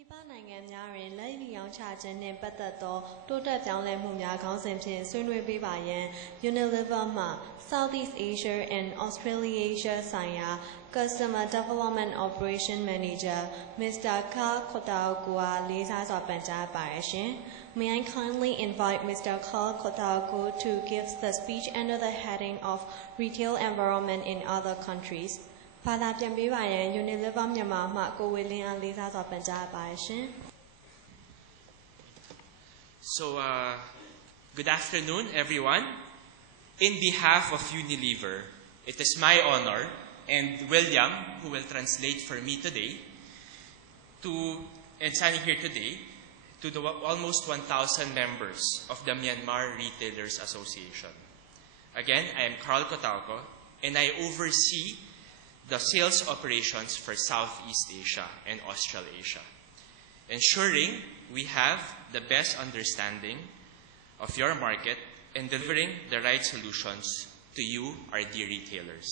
ပြည်ပနိုင်ငံများတွင်လက်လီရောင်းချခြင်းနှင့်ပတ်သက်သောတိုးတက်ပြောင်းလဲမှုများခေါင်းစဉ်ဖြင့်ဆွေးနွေးပေးပါရန် Unliever မှ Southeast Asia and Australasia ဆိုင်ရာ Customer Development Operation Manager Mr. Karl Cotaoco အားလေးစားစွာပန်ကြားပါရရှင် May I kindly invite Mr. Karl Cotacco to give the speech under the heading of Retail Environment in Other Countries. ဘာသာပြန်ပေးပါရန် Unliever မြန်မာမှကိုဝေလင်းအားလေးစားစွာပန်ကြားပါရှင် So, good afternoon, everyone. In behalf of Unliever, it is my honor and William, who will translate for me today, and standing here today, to the almost 1,000 members of the Myanmar Retailers Association. Again, I am Karl Cotaoco, and I oversee the sales operations for Southeast Asia and Australasia, ensuring we have the best understanding of your market and delivering the right solutions to you, our dear retailers.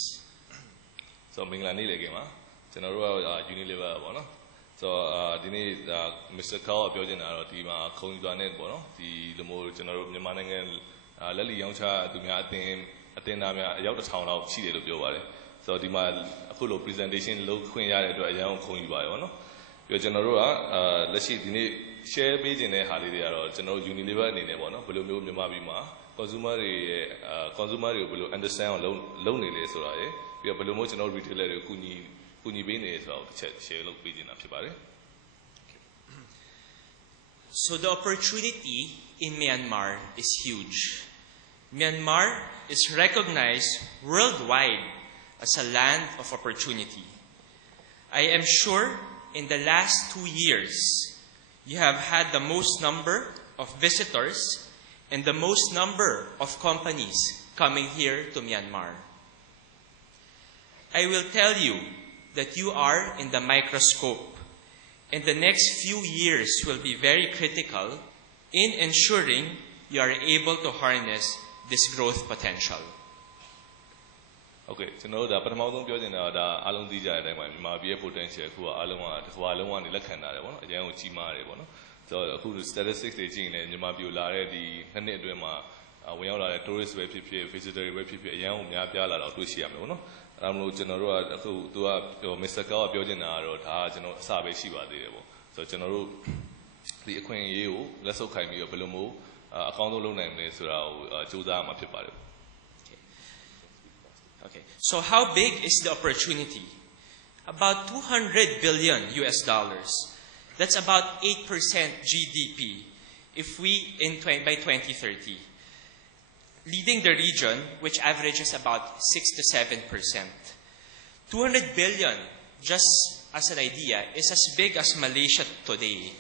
So, Minglani Legema, General Unliever, Bono. So, Mr. Karl Biojana, Tima, Konganet, Bono, the more general Yamanang, Lali Yongcha, Dumiatim, Atenamia, Yauta Town of Chile to Bioware. So, the full presentation look Queen Yard to a young Kongibayono. Your general, let's see, the share page in a holiday or general Unliever in a bono, will you Mabima, consumer will understand loneliness or we have a promotional retailer Kuni Bene of share look page in Apibare. So, the opportunity in Myanmar is huge. Myanmar is recognized worldwide as a land of opportunity. I am sure in the last 2 years, you have had the most number of visitors and the most number of companies coming here to Myanmar. I will tell you that you are in the microscope, and the next few years will be very critical in ensuring you are able to harness this growth potential. Okay, so now the Paramount Biojana, the Alon Dija, my be a potential who are Alon in Lakana, a young Chima, so who statistics they gene and Yamabula, the Hanedrema, we all are tourist web people, visitor web people, young Yabiala, or Tushiamono, Ramlo General, who do up Mr. Karl Biojana or Tajano Sabe Shiva. So, General, the Aquarian you, less of Kaimi of Belomo, a condo name is Judah Mapipare. Okay, so how big is the opportunity? About 200 billion US dollars. That's about 8% GDP if we by 2030. Leading the region, which averages about 6 to 7%. 200 billion, just as an idea, is as big as Malaysia today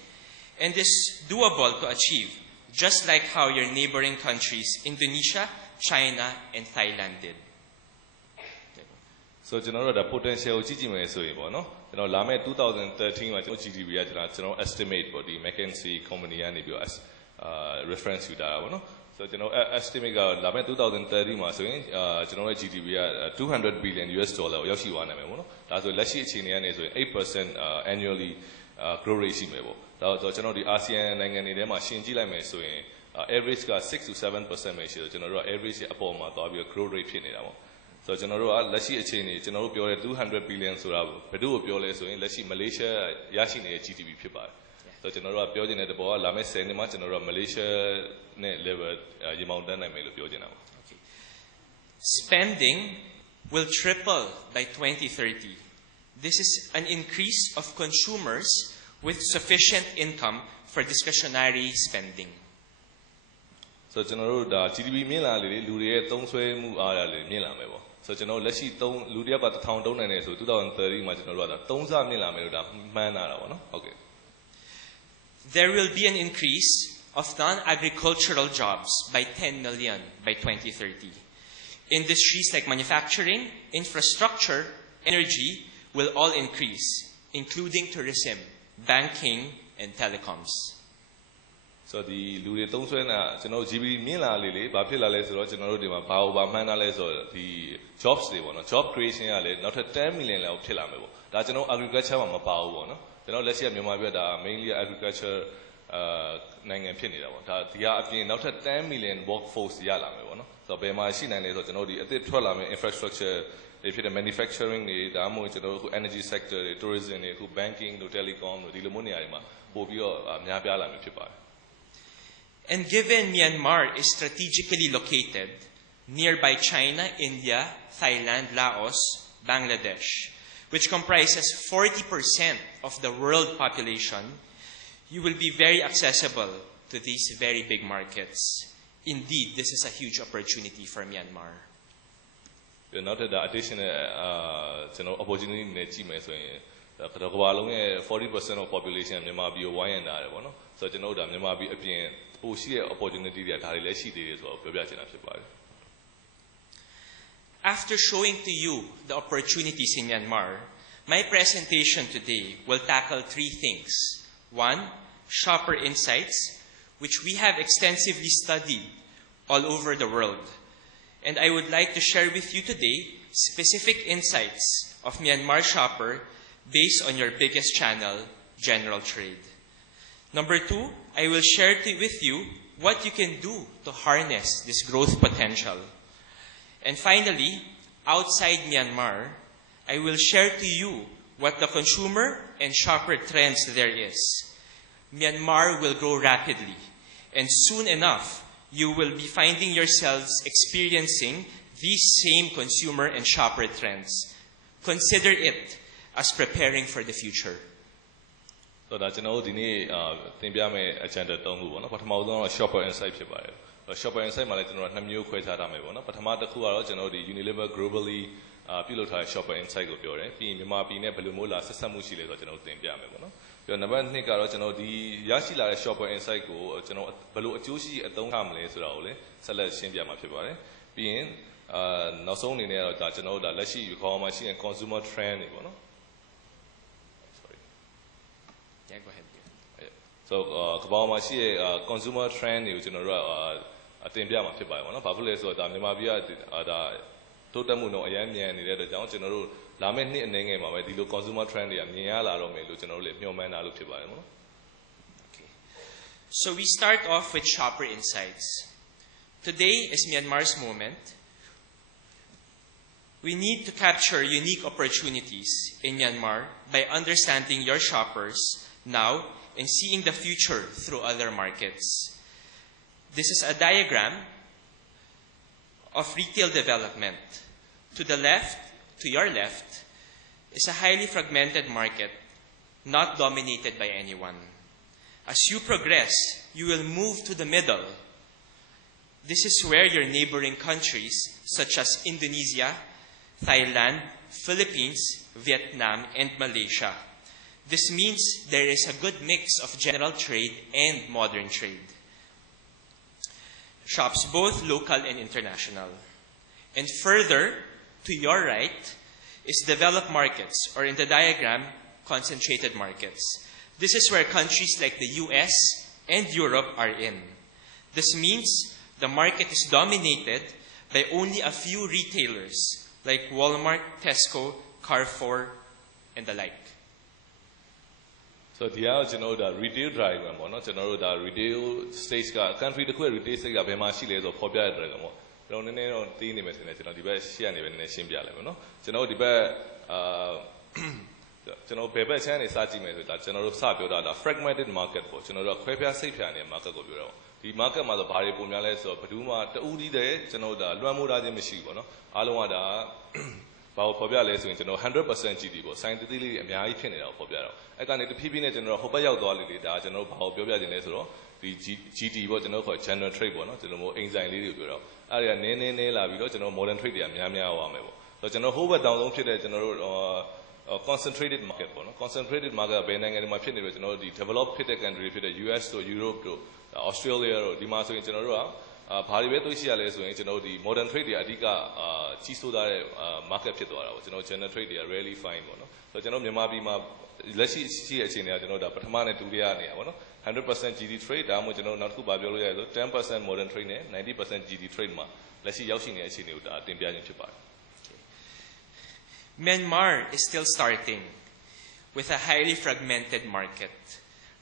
and is doable to achieve, just like how your neighboring countries, Indonesia, China, and Thailand did. So, general, the potential GDP so no? Lame 2013 GDP estimate for the McKinsey company and US reference to that, no? So, estimate Lame 2030 general GDP 200 billion US dollar. Yoshi one, that's what let's see 8% annually growth rate. So, the ASEAN and the machine average 6 to 7% general average upon my growth rate. So, general, let's see a chain, general, 200 billion, so Peru, let's see Malaysia, Yashin, GDP people. So, general, building at the board, Lame Cinema, general, Malaysia, level, Yamountain, and Melo. Spending will triple by 2030. This is an increase of consumers with sufficient income for discretionary spending. So, general, the GDP Mila, Luria, don't sway move out Mila. So, let's see, Ludia about the town don't so 2030 much rather. Don't okay. There will be an increase of non-agricultural jobs by 10 million by 2030. Industries like manufacturing, infrastructure, energy will all increase, including tourism, banking, and telecoms. So the Ludia don't sway GDP Mila Lily, Bapilla Les or General Dima, Bao Manales or the jobs they want, job creation, not a 10 million of Tilamo. That's no agriculture on a power. ကျွန်တော်လက်ရှိကမြန်မာပြည်ကဒါ mainly agriculture နိုင်ငံဖြစ်နေတာပေါ့ဒါဒီကအပြင်နောက်ထပ်10 million workforce ရလာမယ်ပေါ့နော်ဆိုတော့ဘယ်မှာရှိနိုင်လဲဆိုတော့ကျွန်တော်ဒီအသစ်ထွက်လာမယ့် infrastructure တွေဖြစ်တဲ့ manufacturing တွေဒါမှမဟုတ်ကျွန်တော်တို့အခု energy sector တွေ tourism တွေအခု banking တို့ telecom တို့ဒီလိုမျိုးနေရာတွေမှာပို့ပြီးတော့များပြားလာမှာဖြစ်ပါတယ် And given Myanmar is strategically located nearby China, India, Thailand, Laos, Bangladesh, which comprises 40% of the world population, you will be very accessible to these very big markets. Indeed, this is a huge opportunity for Myanmar. Not that additional opportunity နဲ့ကြည့်မယ်ဆိုရင်ကမ္ဘာလုံးရဲ့ 40% of population မြန်မာပြည်ကိုဝိုင်းရံတာတယ်ပေါ့နော်ဆိုတော့ကျွန်တော်တို့ဒါမြန်မာပြည်အပြင်ပိုရှိတဲ့ opportunity တွေဒါတွေလည်းရှိသေးတယ်ဆိုတော့ပြောပြချင်တာဖြစ်ပါတယ် After showing to you the opportunities in Myanmar, my presentation today will tackle 3 things. 1, shopper insights, which we have extensively studied all over the world. And I would like to share with you today specific insights of Myanmar shopper based on your biggest channel, general trade. Number 2, I will share with you what you can do to harness this growth potential. And finally, outside Myanmar, I will share to you what the consumer and shopper trends there is. Myanmar will grow rapidly, and soon enough, you will be finding yourselves experiencing these same consumer and shopper trends. Consider it as preparing for the future. ဆိုတော့ကျွန်တော်တို့ဒီနေ့သင်ပြမယ့် agenda 3ခုပေါ့နော်ပထမဆုံးတော့ shopper insight ဖြစ်ပါတယ် shopper insight မှာလည်းကျွန်တော်တို့2မျိုးခွဲခြားထားမယ်ပေါ့နော်ပထမတစ်ခုကတော့ကျွန်တော်တို့ဒီ Unliever globally ပြုလုပ်ထားတဲ့ shopper insight ကိုပြောတယ်ပြီးရင်မြန်မာပြည်နဲ့ဘယ်လိုမျိုးလာဆက်ဆက်မှုရှိလဲဆိုတော့ကျွန်တော်တို့သင်ပြမယ်ပေါ့နော်ပြီးတော့နံပါတ်2ကတော့ကျွန်တော်ဒီရရှိလာတဲ့ shopper insight ကိုကျွန်တော်ဘယ်လိုအကျိုးရှိအသုံးချမလဲဆိုတာကိုလည်းဆက်လက်ရှင်းပြမှာဖြစ်ပါတယ်ပြီးရင်နောက်ဆုံးအနေနဲ့ကတော့ဒါကျွန်တော်တို့ဒါလက်ရှိခေါင်းမှာရှိတဲ့ consumer trend တွေပေါ့နော် Yeah, go ahead. So ကမ္ဘာမှာရှိတဲ့ consumer trend တွေကိုကျွန်တော်တို့ကအတင်ပြမှာဖြစ်ပါတယ်ပေါ့နော်။ဘာဖြစ်လဲဆိုတော့ဒါမြန်မာပြည်ကဒါတိုးတက်မှုတော့အများကြီးမြန်နေတဲ့အတွက်ကြောင့်ကျွန်တော်တို့လာမယ့်နှစ်အနေငယ်မှာပဲဒီလို consumer trend တွေကမြင်ရလာတော့မယ်လို့ကျွန်တော်တို့လည်းမျှော်မှန်းတာလို့ဖြစ်ပါတယ်ပေါ့နော်။ Okay. So we start off with shopper insights. Today is Myanmar's moment. We need to capture unique opportunities in Myanmar by understanding your shoppers now and seeing the future through other markets. This is a diagram of retail development. To the left, to your left, is a highly fragmented market, not dominated by anyone. As you progress, you will move to the middle. This is where your neighboring countries, such as Indonesia, Thailand, Philippines, Vietnam, and Malaysia. This means there is a good mix of general trade and modern trade. Shops both local and international. And further, to your right, is developed markets, or in the diagram, concentrated markets. This is where countries like the US and Europe are in. This means the market is dominated by only a few retailers, like Walmart, Tesco, Carrefour, and the like. So ဒီကကျွန်တော်တို့ဒါ retail diagram ပေါ့နော်ကျွန်တော်တို့ဒါ retail stage က country တစ်ခုရဲ့ retail stage ကဘယ်မှာရှိလဲဆိုတော့ဖော်ပြတဲ့ diagram ပေါ့ကျွန်တော်နည်းနည်းတော့သိနေမယ်ဆိုရင်ကျွန်တော်ဒီဘက်ရှေ့ကနေပဲနည်းနည်းရှင်းပြလိုက်မယ်နော်ကျွန်တော်တို့ဒီဘက်ကျွန်တော်ဘယ်ဘက်ချမ်းနေစကြည့်မယ်ဆိုတော့ကျွန်တော်တို့စပြောတာဒါ fragmented market ပေါ့ကျွန်တော်တို့ခွဲပြားစိတ်ဖြာနေတဲ့ market ကိုပြောတာပေါ့ဒီ market မှာဆိုဘာတွေပုံများလဲဆိုတော့ဘယ်သူမှတဦးတည်းတည်းကျွန်တော်တို့ဒါလွှမ်းမိုးထားခြင်းမရှိဘူးပေါ့နော်အားလုံးကဒါဘာကိုဖော်ပြလဲဆိုရင်ကျွန်တော် 100% GD ပေါ့ science တိတိလေးအများကြီးဖြစ်နေတာကိုဖော်ပြတော့အဲ့ကနေတဖြည်းဖြည်းနဲ့ကျွန်တော်ဟိုဘက်ရောက်သွားလေဒါကျွန်တော်ဘာကိုပြောပြခြင်းလဲဆိုတော့ဒီ GD ပေါ့ကျွန်တော်ခေါ် general trade ပေါ့နော်ကျွန်တော်အိမ်ဆိုင်လေးတွေကိုပြောတော့အဲ့ဒါကနည်းလာပြီးတော့ကျွန်တော် modern trade တွေကများသွားမယ်ပေါ့ဆိုတော့ကျွန်တော်ဟိုဘက်တောင်ဆုံးဖြစ်တဲ့ကျွန်တော်တို့concentrated market ပေါ့နော် concentrated market ဘယ်နိုင်ငံတွေမှာဖြစ်နေပြီကျွန်တော်တို့ဒီ developed ဖြစ်တဲ့ country ဖြစ်တဲ့ US တို့ Europe တို့ Australia တို့ဒီမှာဆိုရင်ကျွန်တော်တို့ကဘာတွေပဲတွေ့ရှိရလဲဆိုရင်ကျွန်တော်တို့ဒီ modern trade တွေအဓိကကြီးစိုးထားတဲ့ market ဖြစ်သွားတာပေါ့ကျွန်တော် general trade တွေက really fine ပေါ့နော်ဆိုတော့ကျွန်တော်မြန်မာပြည်မှာလက်ရှိရှိတဲ့အခြေအနေကကျွန်တော်ဒါပထမနဲ့ဒုတိယနေရပါတော့ 100% GD trade ဒါမှမဟုတ်ကျွန်တော်နောက်တစ်ခုပါပြောလို့ရဆို10% modern trade နဲ့ 90% GD trade မှာလက်ရှိရောက်ရှိနေတဲ့အခြေအနေကိုဒါတင်ပြခြင်းဖြစ်ပါတယ် Myanmar is still starting. with a highly fragmented market.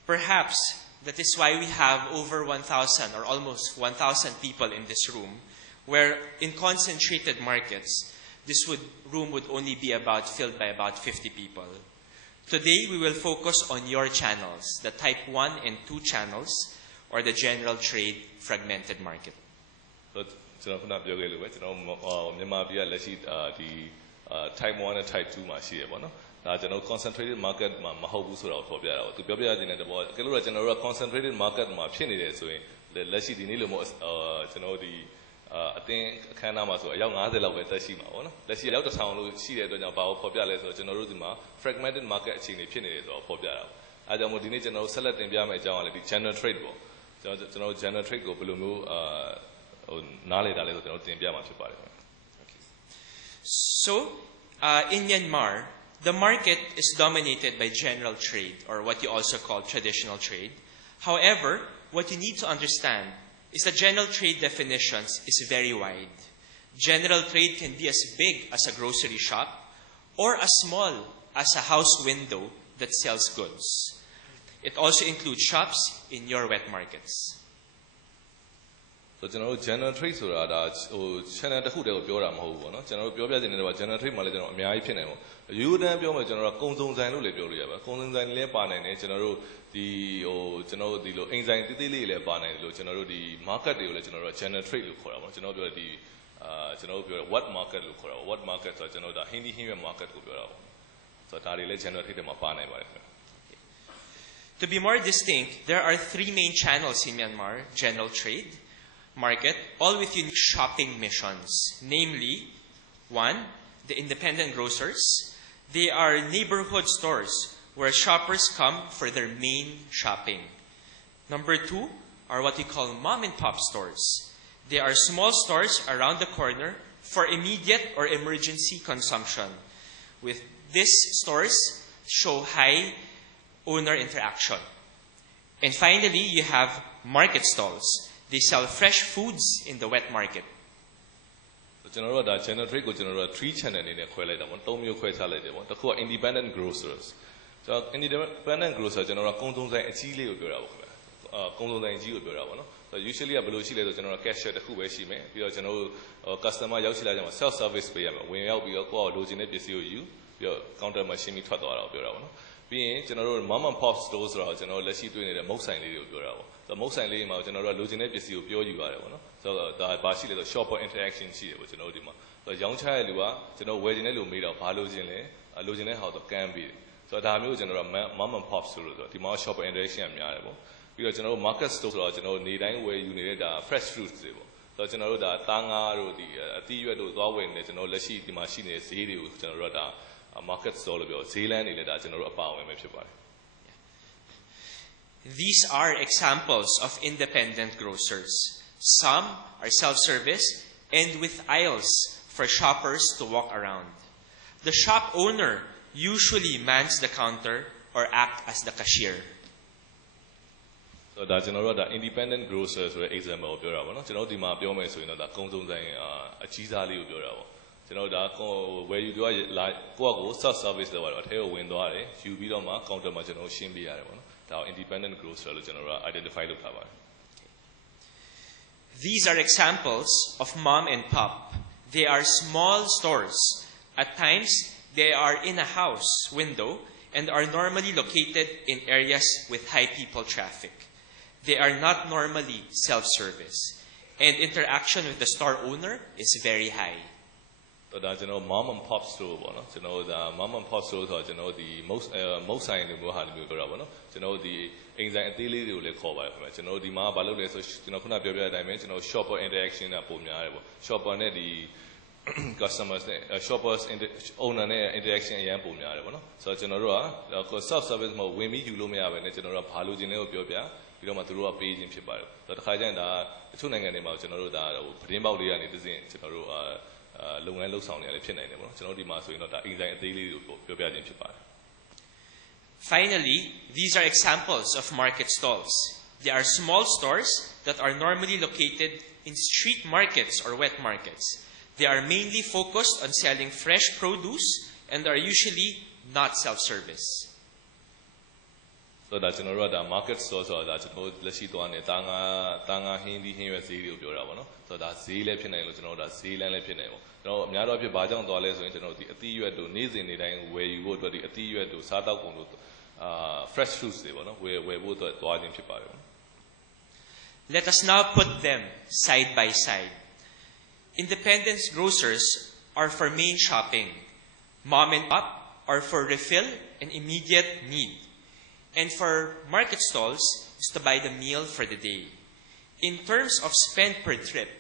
Perhaps that is why we have over 1,000 or almost 1,000 people in this room, where in concentrated markets, this room would only be filled by about 50 people. Today, we will focus on your channels, the type 1 and 2 channels, or the general trade fragmented market. So, type 1 and type 2 concentrated market concentrated market I think fragmented market general trade general trade So, in Myanmar, the market is dominated by general trade, or what you also call traditional trade. However, what you need to understand is that general trade definitions is very wide. General trade can be as big as a grocery shop or as small as a house window that sells goods. It also includes shops in your wet markets. So, general trade is channel general general trade you general market general trade what market what market market so general trade To be more distinct, there are 3 main channels in Myanmar: general trade, market, all with unique shopping missions. Namely, 1, the independent grocers. They are neighborhood stores where shoppers come for their main shopping. Number 2 are what we call mom and pop stores. They are small stores around the corner for immediate or emergency consumption. With these stores show high owner interaction. And finally, you have market stalls. They sell fresh foods in the wet market. General trade general 3 channel independent grocers. So independent grocers general usually general cashier general customer self-service counter machine being general mom and pop stores general the most general so the shopper interaction the young child how the can be so general mom and pop stores the shopper interaction general market stores where you need fresh fruits so general the tanga general market stall These are examples of independent grocers. Some are self-service and with aisles for shoppers to walk around. The shop owner usually mans the counter or act as the cashier. So the independent grocers were example where you do self-service you be counter independent grocer identify These are examples of mom and pop. They are small stores. At times, they are in a house window and are normally located in areas with high people traffic. They are not normally self-service, and interaction with the store owner is very high. So mom and pop store the mom and pop stores are the most sign the anxiety the shopper interaction shopper the customers shoppers owner interaction so self-service when we you general page Finally, these are examples of market stalls. They are small stores that are normally located in street markets or wet markets. They are mainly focused on selling fresh produce and are usually not self-service. ဆိုတော့ကျွန်တော်တို့ကဒါ market store ဆိုတာဒါကျွန်တော်လက်ရှိသွားနေတာငါဟင်းဒီဟင်းရွက်ဈေးတွေကိုပြောတာပေါ့နော်ဆိုတော့ဒါဈေးလည်းဖြစ်နိုင်လို့ကျွန်တော်တို့ဒါဈေးလမ်းလည်းဖြစ်နိုင်ပေါ့ကျွန်တော်အများတော့ဖြစ်ဘာကြောင့်သွားလဲဆိုရင်ကျွန်တော်ဒီအသီးရွက်တို့နေ့စဉ်နေ့တိုင်းဝယ်ယူဖို့အတွက်ဒီအသီးရွက်တို့စားတောက်ကုန်တို့fresh fruits တွေပေါ့နော်ဝယ်ဖို့အတွက်သွားခြင်းဖြစ်ပါတယ် Let us now put them side by side. Independent grocers are for main shopping. Mom and pop are for refill and immediate need. And for market stalls is to buy the meal for the day. In terms of spend per trip,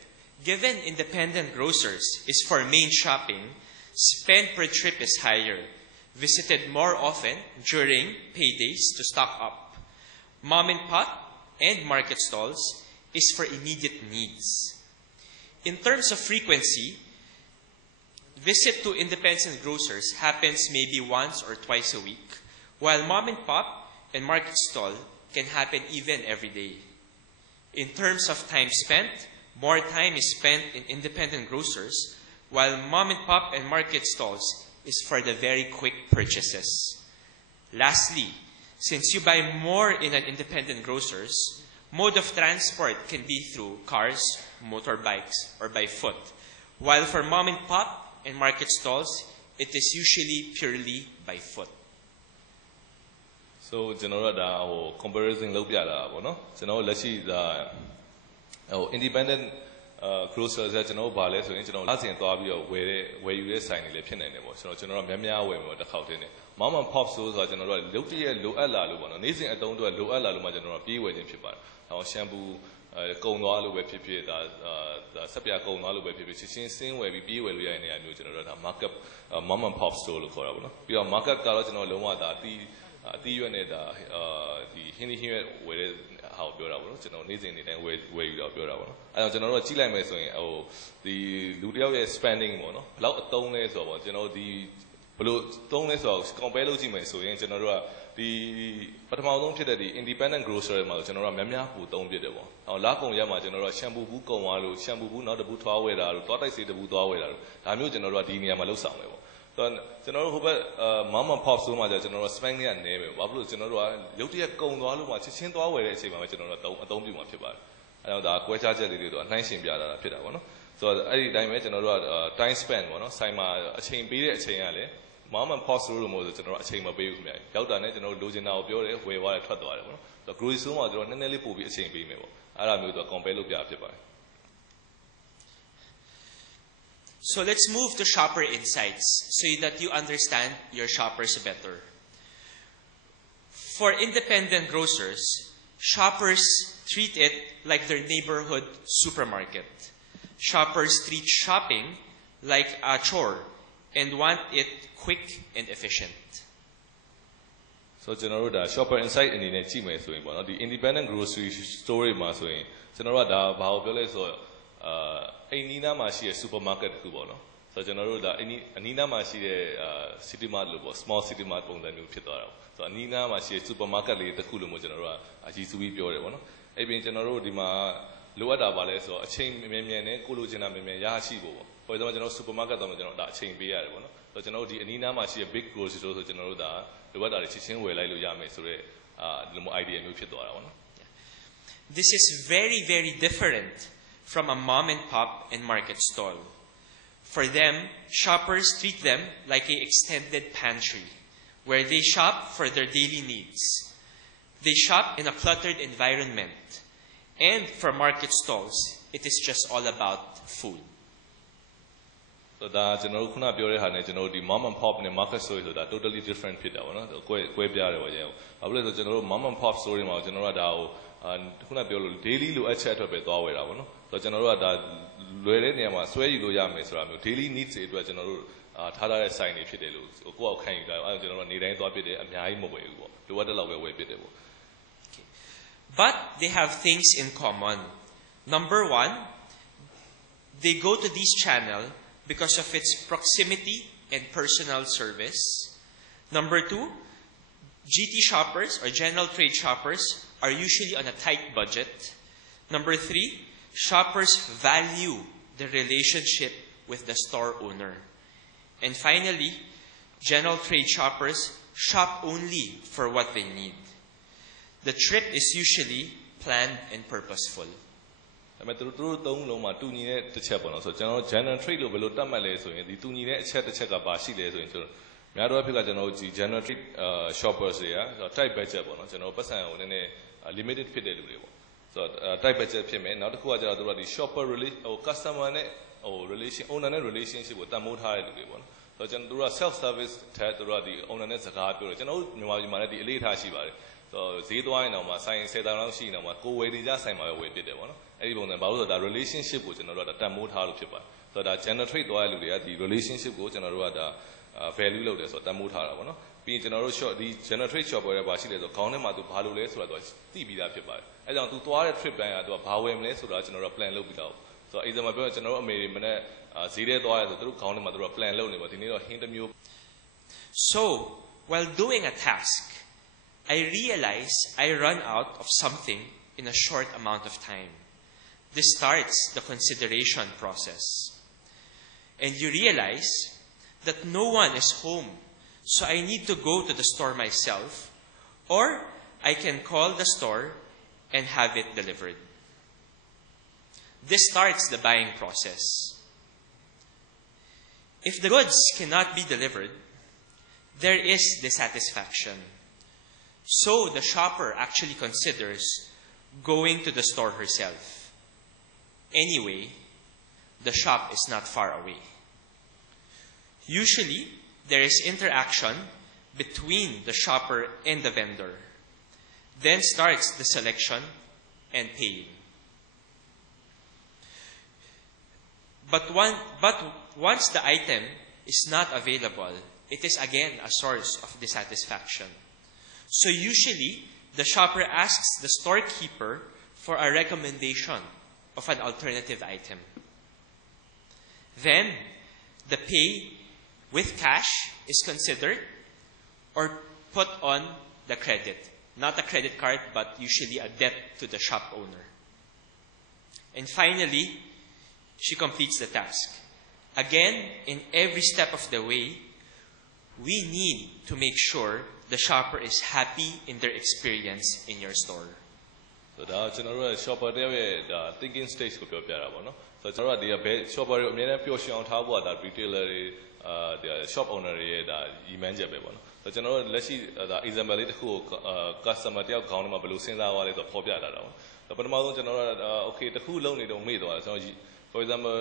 given independent grocers is for main shopping, spend per trip is higher, visited more often during paydays to stock up. Mom and pop and market stalls is for immediate needs. In terms of frequency, visit to independent grocers happens maybe once or twice a week, while mom and pop and market stall can happen even every day. In terms of time spent, more time is spent in independent grocers, while mom and pop and market stalls is for the very quick purchases. Lastly, since you buy more in an independent grocers, mode of transport can be through cars, motorbikes, or by foot, while for mom and pop and market stalls, it is usually purely by foot. So ကျွန်တော်တို့ဒါဟို comparison လုပ်ပြတာပေါ့နော်ကျွန်တော်လက်ရှိဒါဟို independent grocers ကကျွန်တော်ဘာလဲဆိုရင်ကျွန်တော်လစဉ်သွားပြီးတော့ဝယ်ယူတဲ့ဆိုင်တွေလည်းဖြစ်နိုင်တယ်ပေါ့ကျွန်တော်များဝယ်မှာတစ်ခေါက်တည်းနဲ့ mom and pop ဆိုတာကျွန်တော်တို့ကလုတ်တရက်လိုအပ်လာလို့ပေါ့နော်နေ့စဉ်အသုံးအတွက်လိုအပ်လာလို့မှကျွန်တော်တို့ပြေးဝယ်ခြင်းဖြစ်ပါတယ်။ဟောရှမ်ပူကုံသွားလို့ပဲဖြစ်ဖြစ်ဒါဆက်ပြကုံသွားလို့ပဲဖြစ်ဖြစ်ချင်းချင်းစင်းဝယ်ပြီးပြေးဝယ်လို့ရတဲ့နေရာမျိုးကျွန်တော်တို့ဒါ market mom and pop store လို့ခေါ်တာပေါ့နော်။ပြီးတော့ market ကတော့ကျွန်တော်လုံးဝဒါအတီးရွက်နဲ့ဒါဒီဟင်းရွက်ဝယ်တဲ့ဟာကိုပြောတာပေါ့နော်ကျွန်တော်နေ့စဉ်နေ့တိုင်းဝယ်ယူတော့ပြောတာပေါ့နော်အဲတော့ကျွန်တော်တို့ကြည့်လိုက်မယ်ဆိုရင်ဟိုဒီလူတစ်ယောက်ရဲ့ spending ပေါ့နော်ဘယ်လောက်အသုံးလဲဆိုတော့ကျွန်တော်ဒီဘယ်လိုသုံးလဲဆိုတော့ compare လုပ်ကြည့်မယ်ဆိုရင်ကျွန်တော်တို့ကဒီပထမဆုံးဖြစ်တဲ့ဒီ independent grocery မှာကျွန်တော်တို့ကများပူသုံးဖြစ်တယ်ပေါ့ဟောလားကုံရက်မှာကျွန်တော်တို့ကရှမ်ပူဘူးကုံသွားလို့ရှမ်ပူဘူးနောက်တစ်ဘူးထွားဝယ်တာလို့သွားတိုက်စေတစ်ဘူးသွားဝယ်တာလို့ဒါမျိုးကျွန်တော်တို့ကဒီနေရာမှာလှုပ်ဆောင်တယ်ပေါ့ကျွန်တော်တို့ဟိုဘက် mom and pop ဆိုမှကျွန်တော်တို့ spend ကနည်းပဲဘာဖြစ်လို့ကျွန်တော်တို့ကရုပ်တရက်ကုံသွားလို့မှချက်ချင်းသွားဝယ်တဲ့အချိန်မှာပဲကျွန်တော်တို့အသုံးပြုမှာဖြစ်ပါတယ်အဲတော့ဒါကွဲခြားချက်လေးတွေတော့အနှိုင်းရှင်ပြတာဖြစ်တာပေါ့နော်ဆိုတော့အဲ့ဒီတိုင်းပဲကျွန်တော်တို့က time spend ပေါ့နော်ဆိုင်မှာအချိန်ပေးတဲ့အချိန်ကလည်း mom and pop လို့မို့ဆိုကျွန်တော်တို့အချိန်မပေးဘူးခင်ဗျာရောက်တာနဲ့ကျွန်တော်တို့လိုချင်တာကိုပြောတယ်ဝယ်သွားတယ်ထွက်သွားတယ်ပေါ့နော်ဆိုတော့ grocery ဆိုမှကျွန်တော်နည်းနည်းလေးပို့ပြီးအချိန်ပေးမယ်ပေါ့အဲ့ဒါမျိုးတော့ compare လုပ်ပြဖြစ်ပါတယ် So let's move to shopper insights so that you understand your shoppers better. For independent grocers, shoppers treat it like their neighborhood supermarket. Shoppers treat shopping like a chore and want it quick and efficient. So ကျွန်တော်တို့ဒါ shopper insight အနေနဲ့ကြည့်မယ်ဆိုရင်ပေါ့နော်ဒီ independent grocery store တွေမှာဆိုရင်ကျွန်တော်တို့ကဒါဘာကိုပြောလဲဆိုတော့အိမ်နီးနားမှာရှိတဲ့ supermarket တခုပေါ့နော်ဆိုတော့ကျွန်တော်တို့ဒါအနီးနားမှာရှိတဲ့ city mart လို့ပေါ့ small city mart ပုံစံမျိုးဖြစ်သွားတာပေါ့ဆိုတော့အနီးနားမှာရှိတဲ့ supermarket လေးတခုလို့မျိုးကျွန်တော်တို့ကအကြီးစုပြီးပြောတယ်ပေါ့နော်အဲ့ပြင်ကျွန်တော်တို့ဒီမှာလိုအပ်တာပါလဲဆိုတော့အချိန်မြန်နဲ့ကိုလိုချင်တာမြန်ရရှိဖို့ပေါ့for example ကျွန်တော် supermarket တော့ကျွန်တော်ဒါအချိန်ပေးရတယ်ပေါ့နော်ဆိုတော့ကျွန်တော်တို့ဒီအနီးနားမှာရှိတဲ့ big grocery store ဆိုကျွန်တော်တို့ဒါလိုအပ်တာတွေချက်ချင်းဝယ်လိုက်လို့ရမယ်ဆိုတော့ဒီလို idea မျိုးဖြစ်သွားတာပေါ့နော် This is very, very different from a mom and pop and market stall. For them, shoppers treat them like an extended pantry, where they shop for their daily needs. They shop in a cluttered environment. And for market stalls, it is just all about food. So ဒါကျွန်တော်တို့ခုနပြောတဲ့ဟာနဲ့ကျွန်တော်တို့ဒီ mom and pop နဲ့ market store ဆိုတာ totally different ဖြစ်တာပေါ့နော်ကွဲပြားတယ်ပေါ့ကျွန်တော်ဘာဖြစ်လဲဆိုကျွန်တော်တို့ mom and pop store တွေမှာကျွန်တော်တို့ကဒါကိုခုနပြောလို့ daily လိုအပ်ချက်အတွက်ပဲသွားဝယ်တာပေါ့နော်ဆိုတော့ကျွန်တော်တို့ကဒါလွယ်တဲ့နေရာမှာဆွဲယူလို့ရမယ်ဆိုတာမျိုး daily needs တွေအတွက်ကျွန်တော်တို့ထားထားတဲ့ဆိုင်တွေဖြစ်တယ်လို့ကိုယ့်အောက်ခံယူတာအဲကျွန်တော်တို့နေတိုင်းသွားပြတယ်အများကြီးမဝယ်ဘူးပေါ့လိုအပ်တဲ့လောက်ပဲဝယ်ပြတယ်ပေါ့ But they have things in common. Number one, they go to this channel because of its proximity and personal service. Number two, GT shoppers or general trade shoppers are usually on a tight budget. Number three, shoppers value the relationship with the store owner. And finally, general trade shoppers shop only for what they need. the trip is usually planned and purposeful. ဒါပေမဲ့သူတို့သုံးလုံးမှာတူညီတဲ့တစ်ချက်ပေါ့နော်ဆိုတော့ကျွန်တော် general trade လို့ဘယ်လိုတတ်မှတ်လဲဆိုရင်ဒီတူညီတဲ့အချက်တစ်ချက်ကဘာရှိလဲဆိုရင်ကျွန်တော်များသောအားဖြင့်ကကျွန်တော်ဒီ general trade shoppers တွေက tight budget ပေါ့နော်ကျွန်တော်ပတ်စံကိုနည်းနည်း limited ဖြစ်တဲ့လူတွေပေါ့ဆိုတော့ tight budget ဖြစ်မယ်နောက်တစ်ခုကကျတော့သူတို့ကဒီ shopper customer နဲ့relation owner နဲ့ relationship ကိုတန်ဖိုးထားတဲ့လူတွေပေါ့နော်ဆိုတော့ကျွန်တော်တို့က self service ထက်သူတို့ကဒီ owner နဲ့စကားပြောတယ်ကျွန်တော်တို့မြန်မာပြည်မှာလည်းဒီအလေးထားရှိပါတယ်ဆိုတော့ဈေးသွားရင်တော့မှဆိုင်10တောင်လောက်ရှိနေတော့မှကိုဝယ်နေကြဆိုင်မှာပဲဝယ်ပြစ်တယ်ပေါ့နော်အဲ့ဒီပုံစံဘာလို့ဆိုတော့ဒါ relationship ကိုကျွန်တော်တို့ကတန်ဖိုးထားလို့ဖြစ်ပါတယ်ဆိုတော့ဒါ generate သွားတဲ့လူတွေကဒီ relationship ကိုကျွန်တော်တို့ကဒါ value လုပ်တယ်ဆိုတော့တန်ဖိုးထားတာပေါ့နော်ပြီးရင်ကျွန်တော်တို့ short ဒီ generate shop ပေါ်ရပါရှိတယ်ဆိုတော့ခေါင်းထဲမှာသူဘာလို့လဲဆိုတာသူသိပြီးသားဖြစ်ပါတယ်အဲကြောင့်သူသွားတဲ့ trip တိုင်းကသူကဘာဝယ်မလဲဆိုတာကျွန်တော်တို့ plan လုပ်ပြီးသားဆိုတော့ example ပြောရင်ကျွန်တော်တို့အမေတွေမနေ့ဈေးထဲသွားရဲဆိုသူတို့ခေါင်းထဲမှာသူတို့ plan လုပ်နေပါဒီနေ့တော့ hint တစ်မျိုး So while doing a task I realize I run out of something in a short amount of time. This starts the consideration process. And you realize that no one is home, so I need to go to the store myself, or I can call the store and have it delivered. This starts the buying process. If the goods cannot be delivered, there is dissatisfaction. So the shopper actually considers going to the store herself. Anyway, the shop is not far away. Usually, there is interaction between the shopper and the vendor. Then starts the selection and paying. But once the item is not available, it is again a source of dissatisfaction. So usually, the shopper asks the storekeeper for a recommendation of an alternative item. Then, the pay with cash is considered or put on the credit. Not a credit card, but usually a debt to the shop owner. And finally, she completes the task. Again, in every step of the way, we need to make sure the shopper is happy in their experience in your store. So ဒါကျွန်တော်တို့ shopper တယောက်ရဲ့ဒါ thinking stage ကိုပြောပြတာပေါ့နော်ဆိုတော့ကျွန်တော်တို့ကဒီဘယ် shopper တွေအများနဲ့ပျော်ရွှင်အောင်ထားဖို့ကဒါ retailer တွေဒါ shop owner တွေရဲ့ဒါရည်မှန်းချက်ပဲပေါ့နော်ဆိုတော့ကျွန်တော်တို့လက်ရှိဒါ example လေးတစ်ခုကို customer တယောက်ခေါင်းထဲမှာဘယ်လိုစဉ်းစားသွားလဲဆိုတော့ဖော်ပြတာတော့ပထမဆုံးကျွန်တော်တို့က okay တစ်ခုလုံးနေတော့မေ့သွားတယ်ကျွန်တော် for example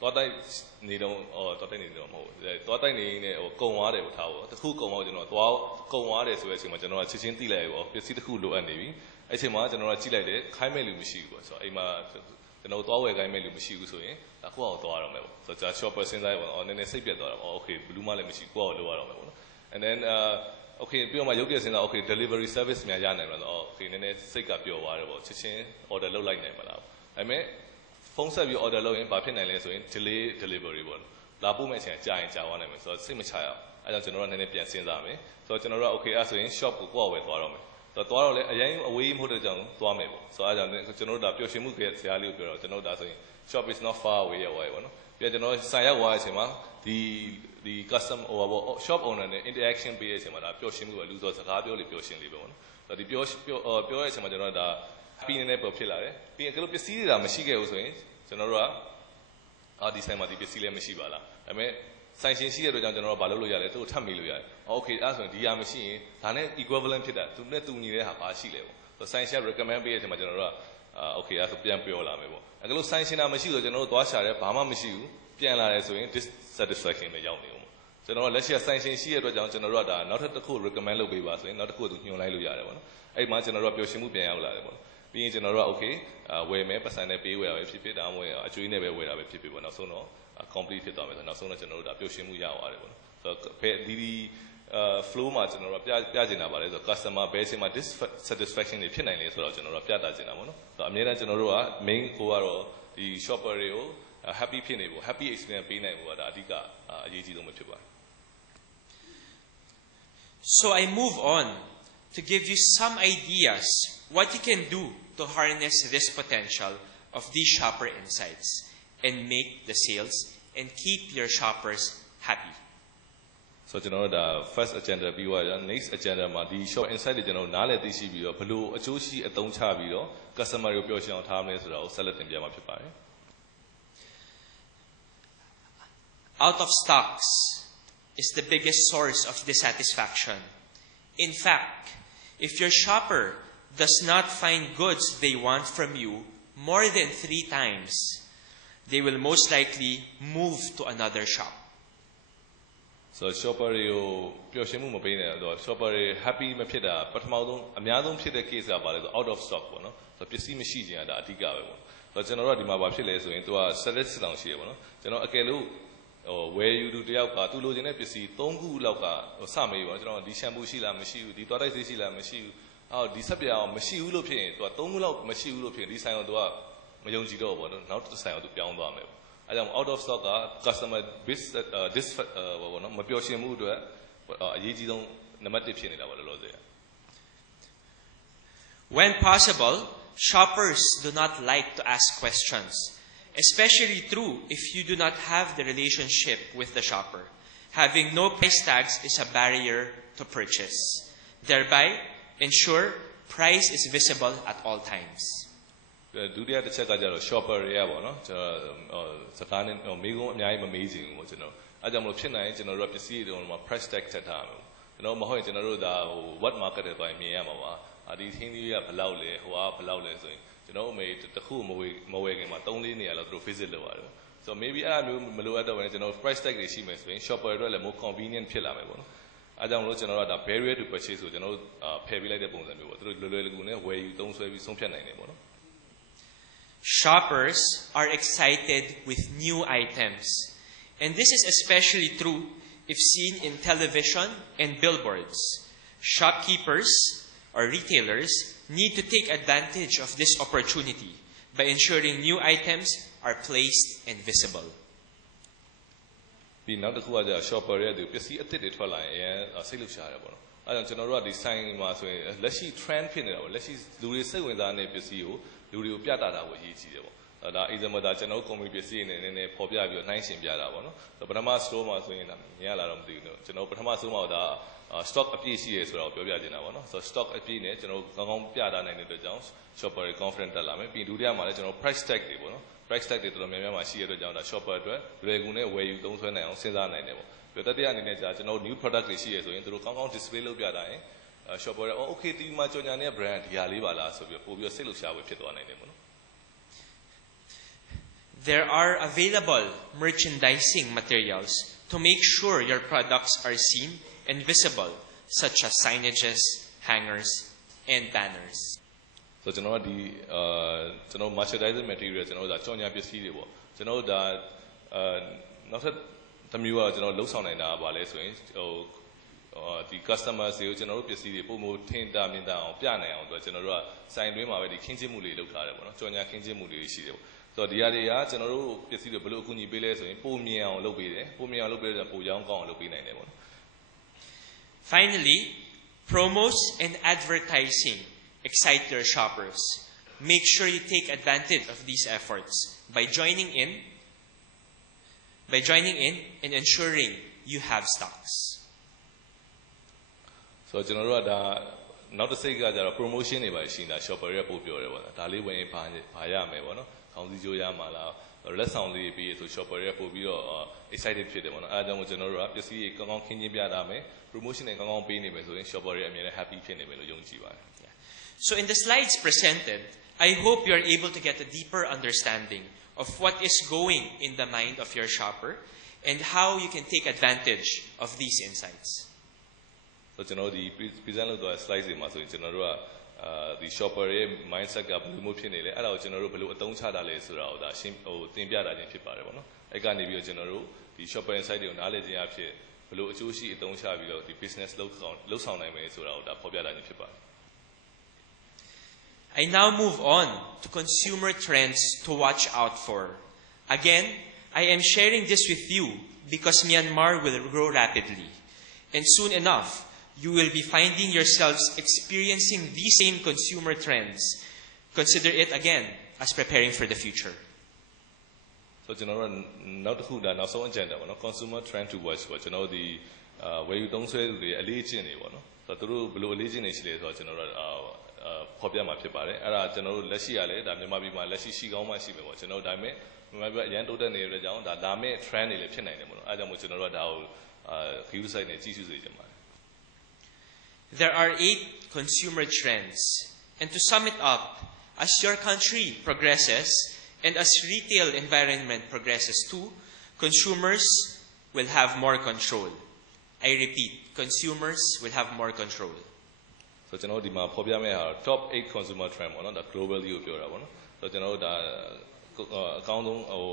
သွားတိုက်နေတော့သွားတိုက်နေတော့မဟုတ်သွားတိုက်နေနေကုံသွားတယ်ပေါ့ထားပေါ့တစ်ခုကုံသွားကျွန်တော်သွားကုံသွားတယ်ဆိုတဲ့အချိန်မှာကျွန်တော်ကချက်ချင်းသိလိုက်ပေါ့ပစ္စည်းတစ်ခုလိုအပ်နေပြီအဲ့ချိန်မှာကျွန်တော်ကကြည့်လိုက်တယ်ခိုင်းမဲ့လူမရှိဘူးပေါ့ဆိုတော့အိမ်မှာကျွန်တော်သွားဝယ်ခိုင်းမဲ့လူမရှိဘူးဆိုရင်ဒါကိုယ့်အောင်သွားရအောင်မယ်ပေါ့ဆိုတော့ shopper စဉ်းစားရပေါ့နည်းနည်းစိတ်ပြတ်သွားတာပေါ့ okay ဘလူးမလည်းမရှိကိုယ့်အောင်လုပ်ရအောင်မယ်ပေါ့နော် and then okay ပြီးတော့မှရုပ်ပြစဉ်းစား okay delivery service များရနိုင်မှာဆိုတော့ okay နည်းနည်းစိတ်ကပျော်သွားတယ်ပေါ့ချက်ချင်း order လုပ်လိုက်နိုင်မှာလားဒါပေမဲ့ဖုန်းဆက်ပြီး order လုပ်ရင်ဘာဖြစ်နိုင်လဲဆိုရင် delay delivery ပေါ့လာပို့မဲ့အချိန်ကြာရင်ကြာသွားနိုင်မယ်ဆိုတော့စိတ်မချရအောင်အဲကြောင့်ကျွန်တော်တို့ကနည်းနည်းပြန်စဉ်းစားမယ်ဆိုတော့ကျွန်တော်တို့က okay အဲ့ဆိုရင် shop ကိုကိုယ့်အဝယ်သွားတော့မယ်ဆိုတော့သွားတော့လေအရင်အဝေးမဟုတ်တဲ့ကြောင့်သွားမယ်ပေါ့ဆိုတော့အဲကြောင့်ကျွန်တော်တို့ဒါပျော်ရွှင်မှုကဇာတ်လေးကိုပြောတော့ကျွန်တော်တို့ဒါဆိုရင် shop is not far away ရောက်သွားပြီပေါ့နော်ပြီးတော့ကျွန်တော်ဆိုင်ရောက်သွားတဲ့အချိန်မှာဒီ custom shop owner နဲ့ interaction ပေးတဲ့အချိန်မှာဒါပျော်ရွှင်မှုပဲလူဆိုစကားပြောလေပျော်ရွှင်လေးပဲပေါ့နော်ဆိုတော့ဒီပြောတဲ့အချိန်မှာကျွန်တော်တို့ဒါ happy နဲ့ပေါ်ဖြစ်လာတယ်ပြီးရင်ကလို့ပစ္စည်းတွေဒါမရှိခဲ့ဘူးဆိုရင်ကျွန်တော်တို့ကဒီဆိုင်မှာဒီပစ္စည်းလည်းမရှိပါလားဒါပေမဲ့ဆိုင်ရှင်ရှိတဲ့အတွက်ကြောင့်ကျွန်တော်တို့ဘာလုပ်လို့ရလဲသူ့ကိုထပ်မေးလို့ရတယ်။ Okay အဲ့ဆိုရင်ဒီဟာမရှိရင်ဒါနဲ့ equivalent ဖြစ်တာသူနဲ့တူညီတဲ့ဟာဘာရှိလဲပေါ့။ဆိုဆိုင်ရှင် recommend ပေးတဲ့အချိန်မှာကျွန်တော်တို့ကokay အဲ့ဆိုပြန်ပြောလာမယ်ပေါ့။အဲ့လိုဆိုင်ရှင်တာမရှိဆိုကျွန်တော်တို့သွားရှာတယ်ဘာမှမရှိဘူးပြန်လာတယ်ဆိုရင် dissatisfaction ပဲရောက်နေအောင်။ကျွန်တော်တို့လက်ရှိဆိုင်ရှင်ရှိတဲ့အတွက်ကြောင့်ကျွန်တော်တို့ကဒါနောက်ထပ်တစ်ခု recommend လုပ်ပေးပါဆိုရင်နောက်တစ်ခုသူညွှန်လိုက်လို့ရတယ်ပေါ့နော်။အဲ့မှာကျွန်တော်တို့ကပျော်ရွှင်မှုပြန်ရောက်လာတယ်ပေါ့နော်။ပြီးရင်ကျွန်တော်တို့က okay ဝယ်မယ်ပတ်စံနဲ့ပေးဝယ်ရပဲဖြစ်ဖြစ်ဒါမှမဟုတ်အကျွေးနဲ့ပဲဝယ်တာပဲဖြစ်ဖြစ်ပေါ့နောက်ဆုံးတော့complete ဖြစ်သွားမယ်ဆိုနောက်ဆုံးတော့ကျွန်တော်တို့ဒါပျော်ရွှင်မှုရသွားတယ်ပေါ့နော်ဆိုတော့ဒီ flow မှာကျွန်တော်တို့ပြချင်တာပါလေဆိုတော့ customer ဘယ်အချိန်မှာ dissatisfaction တွေဖြစ်နိုင်လဲဆိုတော့ကျွန်တော်တို့ပြတာချင်တာပေါ့နော်ဆိုတော့အများအားကျွန်တော်တို့က main ကိုကတော့ဒီ shopper တွေကို happy ဖြစ်နေဖို့ happy experience ပေးနိုင်ဖို့ကဒါအဓိကအရေးကြီးဆုံးပဲဖြစ်ပါတယ် So I move on to give you some ideas what you can do to harness this potential of these shopper insights and make the sales and keep your shoppers happy. So ကျွန်တော်တို့ဒါ first agenda ပြီးသွားကြ next agenda မှာဒီ shop insight တွေကျွန်တော်တို့နားလည်သိရှိပြီးတော့ဘလို့အကျိုးရှိအသုံးချပြီးတော့ customer တွေကိုပျော်ရွှင်အောင်ထားမယ်ဆိုတာကိုဆက်လက်တင်ပြမှာဖြစ်ပါတယ် Out of stocks is the biggest source of dissatisfaction. In fact, if your shopper does not find goods they want from you more than 3 times, they will most likely move to another shop. So shopper တွေကိုပျော်ရွှင်မှုမပေးနိုင်တော့ shopper တွေ happy မဖြစ်တာပထမဆုံးအများဆုံးဖြစ်တဲ့ case ကပါလဲဆို out of stock ပေါ့နော်ဆိုပစ္စည်းမရှိခြင်းကဒါအဓိကပဲပေါ့ဆိုကျွန်တော်တို့ကဒီမှာဘာဖြစ်လဲဆိုရင်သူက select စစ်အောင်ရှိရပေါ့နော်ကျွန်တော်အကယ်လို့ဝယ်ယူသူတယောက်ကသူလိုချင်တဲ့ပစ္စည်း3ခုလောက်ကစမေးပေါ့ကျွန်တော်ဒီ shampoo ရှိလားမရှိဘူးဒီသွားတိုက်ဆေးရှိလားမရှိဘူးအော်ဒီဆက်ပြာအောင်မရှိဘူးလို့ဖြစ်ရင်သူက3ခုလောက်မရှိဘူးလို့ဖြစ်ရင်ဒီဆိုင်ကိုသူကမယုံကြည်တော့ဘူးပေါ့နော်နောက်တစ်ဆိုင်ကိုသူပြောင်းသွားမယ်ပေါ့အဲကြောင့် out of stock က customer this ဘောနော်မပျော်ရွှင်မှုအတွက်အရေးကြီးဆုံးနံပါတ်1ဖြစ်နေတာပေါ့လောလောဆယ် When possible, shoppers do not like to ask questions, especially true if you do not have the relationship with the shopper. Having no price tags is a barrier to purchase. Thereby, ensure price is visible at all times. ဒုတိယတစ်ချက်ကကြတော့ shopper တွေကပေါ့နော်ကျွန်တော်စကားနဲ့မိကုန်းအများကြီးမမေးချင်ဘူးပေါ့ကျွန်တော်အဲကြောင့်မလို့ဖြစ်နိုင်ရင်ကျွန်တော်တို့ပစ္စည်းတွေမှာ price tag ထည့်ထားမှာကျွန်တော်မဟုတ်ရင်ကျွန်တော်တို့ဒါဟို what market တွေတိုင်းမြင်ရမှာပါဒီသင်းသီးကဘယ်လောက်လဲဟိုကဘယ်လောက်လဲဆိုရင်ကျွန်တော်အမေတစ်ခုမဝယ်ခင်မှာ3-4နေရာလောက်သူတို့ visit လုပ်ရတယ် so maybe အဲ့လိုမျိုးမလိုအပ်တော့ဘဲကျွန်တော် price tag တွေရှိမယ်ဆိုရင် shopper တွေလည်း more convenient ဖြစ်လာမယ်ပေါ့နော်အဲကြောင့်မလို့ကျွန်တော်တို့ဒါ barrier to purchase ဆိုကျွန်တော်တို့ဖယ်ပေးလိုက်တဲ့ပုံစံမျိုးပေါ့သူတို့လွယ်လွယ်ကူကူနဲ့ဝယ်ယူသုံးစွဲပြီးဆုံးဖြတ်နိုင်တယ်ပေါ့နော် Shoppers are excited with new items, and this is especially true if seen in television and billboards. Shopkeepers or retailers need to take advantage of this opportunity by ensuring new items are placed and visible. ဒီနောက်တစ်ခုကကြာ shopper ရဲ့သူပစ္စည်းအသစ်တွေထွက်လာရင်အရင်စိတ်လှုပ်ရှားတယ်ပေါ့နော်အဲကြောင့်ကျွန်တော်တို့ကဒီ sign မှာဆိုရင်လက်ရှိ trend ဖြစ်နေတာပေါ့လက်ရှိလူတွေစိတ်ဝင်စားနေတဲ့ပစ္စည်းကိုလူတွေကိုပြတာကိုအရေးကြီးတယ်ပေါ့ဒါ example ဒါကျွန်တော်တို့ company ပစ္စည်းတွေနဲ့နည်းနည်းပေါ်ပြပြီးတော့နှိုင်းယှဉ်ပြတာပေါ့နော်ပထမ store မှာဆိုရင်ဒါမြင်ရလာတော့မသိဘူးကျွန်တော်ပထမ store မှာဒါ stock အပြည့်ရှိရဲဆိုတော့ပြောပြချင်တာပေါ့နော်ဆိုတော့ stock အပြည့်နဲ့ကျွန်တော်ကောင်းကောင်းပြတာနိုင်တဲ့အတွက်ကြောင့် shopper တွေ confident တက်လာမယ်ပြီးဒုတိယမှာလည်းကျွန်တော် price tag တွေပေါ့နော် price tag တွေတော်တော်များများမှာရှိရတဲ့အတွက်ကြောင့်ဒါ shopper အတွက်လွယ်ကူနဲ့ဝယ်ယူသုံးစွဲနိုင်အောင်စဉ်းစားနိုင်တယ်ပေါ့ပြီးတော့တတိယအနေနဲ့ကြာကျွန်တော် new product တွေရှိရဆိုရင်တို့ကောင်းကောင်း display လုပ်ပြတာရင် shopper တွေ okay ဒီမှာကြော်ညာနေတဲ့ brand ဒီဟာလေးပါလားဆိုပြီးပို့ပြီးစိတ်လှုပ်ရှားဖို့ဖြစ်သွားနိုင်တယ်ပေါ့နော် There are available merchandising materials to make sure your products are seen and visible, such as signages, hangers, and banners. So ကျွန်တော်ကဒီကျွန်တော် merchandising material ကျွန်တော်ဒါကြော်ညာပစ္စည်းတွေပေါ့ကျွန်တော်ဒါနောက်ထပ်တစ်မျိုးကကျွန်တော်လှုပ်ဆောင်နိုင်တာကဘာလဲဆိုရင်ဟိုဒီ customers တွေကိုကျွန်တော်တို့ပစ္စည်းတွေပုံမထင်တာမြင်တာအောင်ပြနိုင်အောင်ကျွန်တော်တို့ကစိုင်တွင်းမှာပဲဒီခင်းကျင်းမှုတွေလုပ်ထားတယ်ပေါ့နော်ကြော်ညာခင်းကျင်းမှုတွေရှိတယ်ပေါ့ဆိုတော့ဒီဟာတွေကကျွန်တော်တို့ပစ္စည်းတွေဘယ်လိုအကူအညီပေးလဲဆိုရင်ပုံမြင်အောင်လုပ်ပေးတယ်ပုံမြင်အောင်လုပ်ပေးတဲ့ပုံရောင်းကောင်းအောင်လုပ်ပေးနိုင်တယ်ပေါ့နော် Finally, promos and advertising excite your shoppers. Make sure you take advantage of these efforts by joining in and ensuring you have stocks. So ကျွန်တော်တို့ကဒါနောက်တစ်စိတ်ကကြတော့ promotion တွေပါရှိနေတာ shopper တွေပို့ပြောတယ်ပေါ့ဒါလေးဝင်ဘာရမယ်ပေါ့နော်ခေါင်းစည်းကြိုးရမှာလားလက်ဆောင်လေးပြီးဆို shopper တွေပို့ပြီးတော့ excited ဖြစ်တယ်ပေါ့နော်အဲဒါကြောင့်ကျွန်တော်တို့ကပစ္စည်းတွေကောင်းကောင်းခင်းချင်းပြတာမယ် promotion တွေကောင်းကောင်းပေးနေမယ်ဆိုရင် shopper တွေအမြဲတမ်း happy ဖြစ်နေမယ်လို့ယုံကြည်ပါတယ် So in the slides presented, I hope you are able to get a deeper understanding of what is going in the mind of your shopper and how you can take advantage of these insights. So ကျွန်တော်ဒီ present လုပ်တော့ slide တွေမှာဆိုရင်ကျွန်တော်တို့ကဒီ shopper ရဲ့ mindset ကဘယ်လိုမျိုးဖြစ်နေလဲအဲ့ဒါကိုကျွန်တော်တို့ဘယ်လိုအသုံးချတာလဲဆိုတာကိုဒါရှင်းတင်ပြတာချင်းဖြစ်ပါတယ်ပေါ့နော်အဲ့ကနေပြီးတော့ကျွန်တော်တို့ဒီ shopper insight တွေကိုနားလည်ခြင်းအဖြစ်ဘယ်လိုအကျိုးရှိအသုံးချပြီးတော့ဒီ business လုပ်ဆောင်နိုင်မယ်ဆိုတာကိုဒါဖော်ပြတာချင်းဖြစ်ပါတယ် I now move on to consumer trends to watch out for. Again, I am sharing this with you because Myanmar will grow rapidly. And soon enough, you will be finding yourselves experiencing these same consumer trends. Consider it again as preparing for the future. So ကျွန်တော်တို့နောက်တစ်ခုဒါနောက်ဆုံး agenda ပေါ့နော် consumer trend to watch ပေါ့ကျွန်တော်တို့ဒီ ဝယ်ယူသုံးစွဲသူတွေအလေးကျင့်နေပေါ့နော်ဆိုတော့သူတို့ဘယ်လိုအလေးကျင့်နေရှိလဲဆိုတော့ကျွန်တော်တို့ဖော်ပြမှာဖြစ်ပါတယ်အဲ့ဒါကျွန်တော်တို့လက်ရှိရလဲဒါမြန်မာပြည်မှာလက်ရှိရှိကောင်းမှရှိမယ်ပေါ့ကျွန်တော်တို့ဒါပေမဲ့မြန်မာပြည်အရန်တိုးတက်နေတဲ့ကြောင့်ဒါလာမဲ့ trend တွေလည်းဖြစ်နိုင်တယ်ပေါ့နော်အဲ့ဒါကြောင့်မို့ကျွန်တော်တို့ကဒါကိုview site နဲ့ကြည့်ရှုစေချင်ပါတယ် There are 8 consumer trends, and to sum it up, as your country progresses and as retail environment progresses too, consumers will have more control. I repeat, consumers will have more control. So ကျွန်တော်ဒီမှာဖော်ပြမယ့်ဟာ top 8 consumer trend ပေါ့နော်ဒါ globally ကိုပြောတာပေါ့နော်ဆိုတော့ကျွန်တော်တို့ဒါအကောင်းဆုံးဟို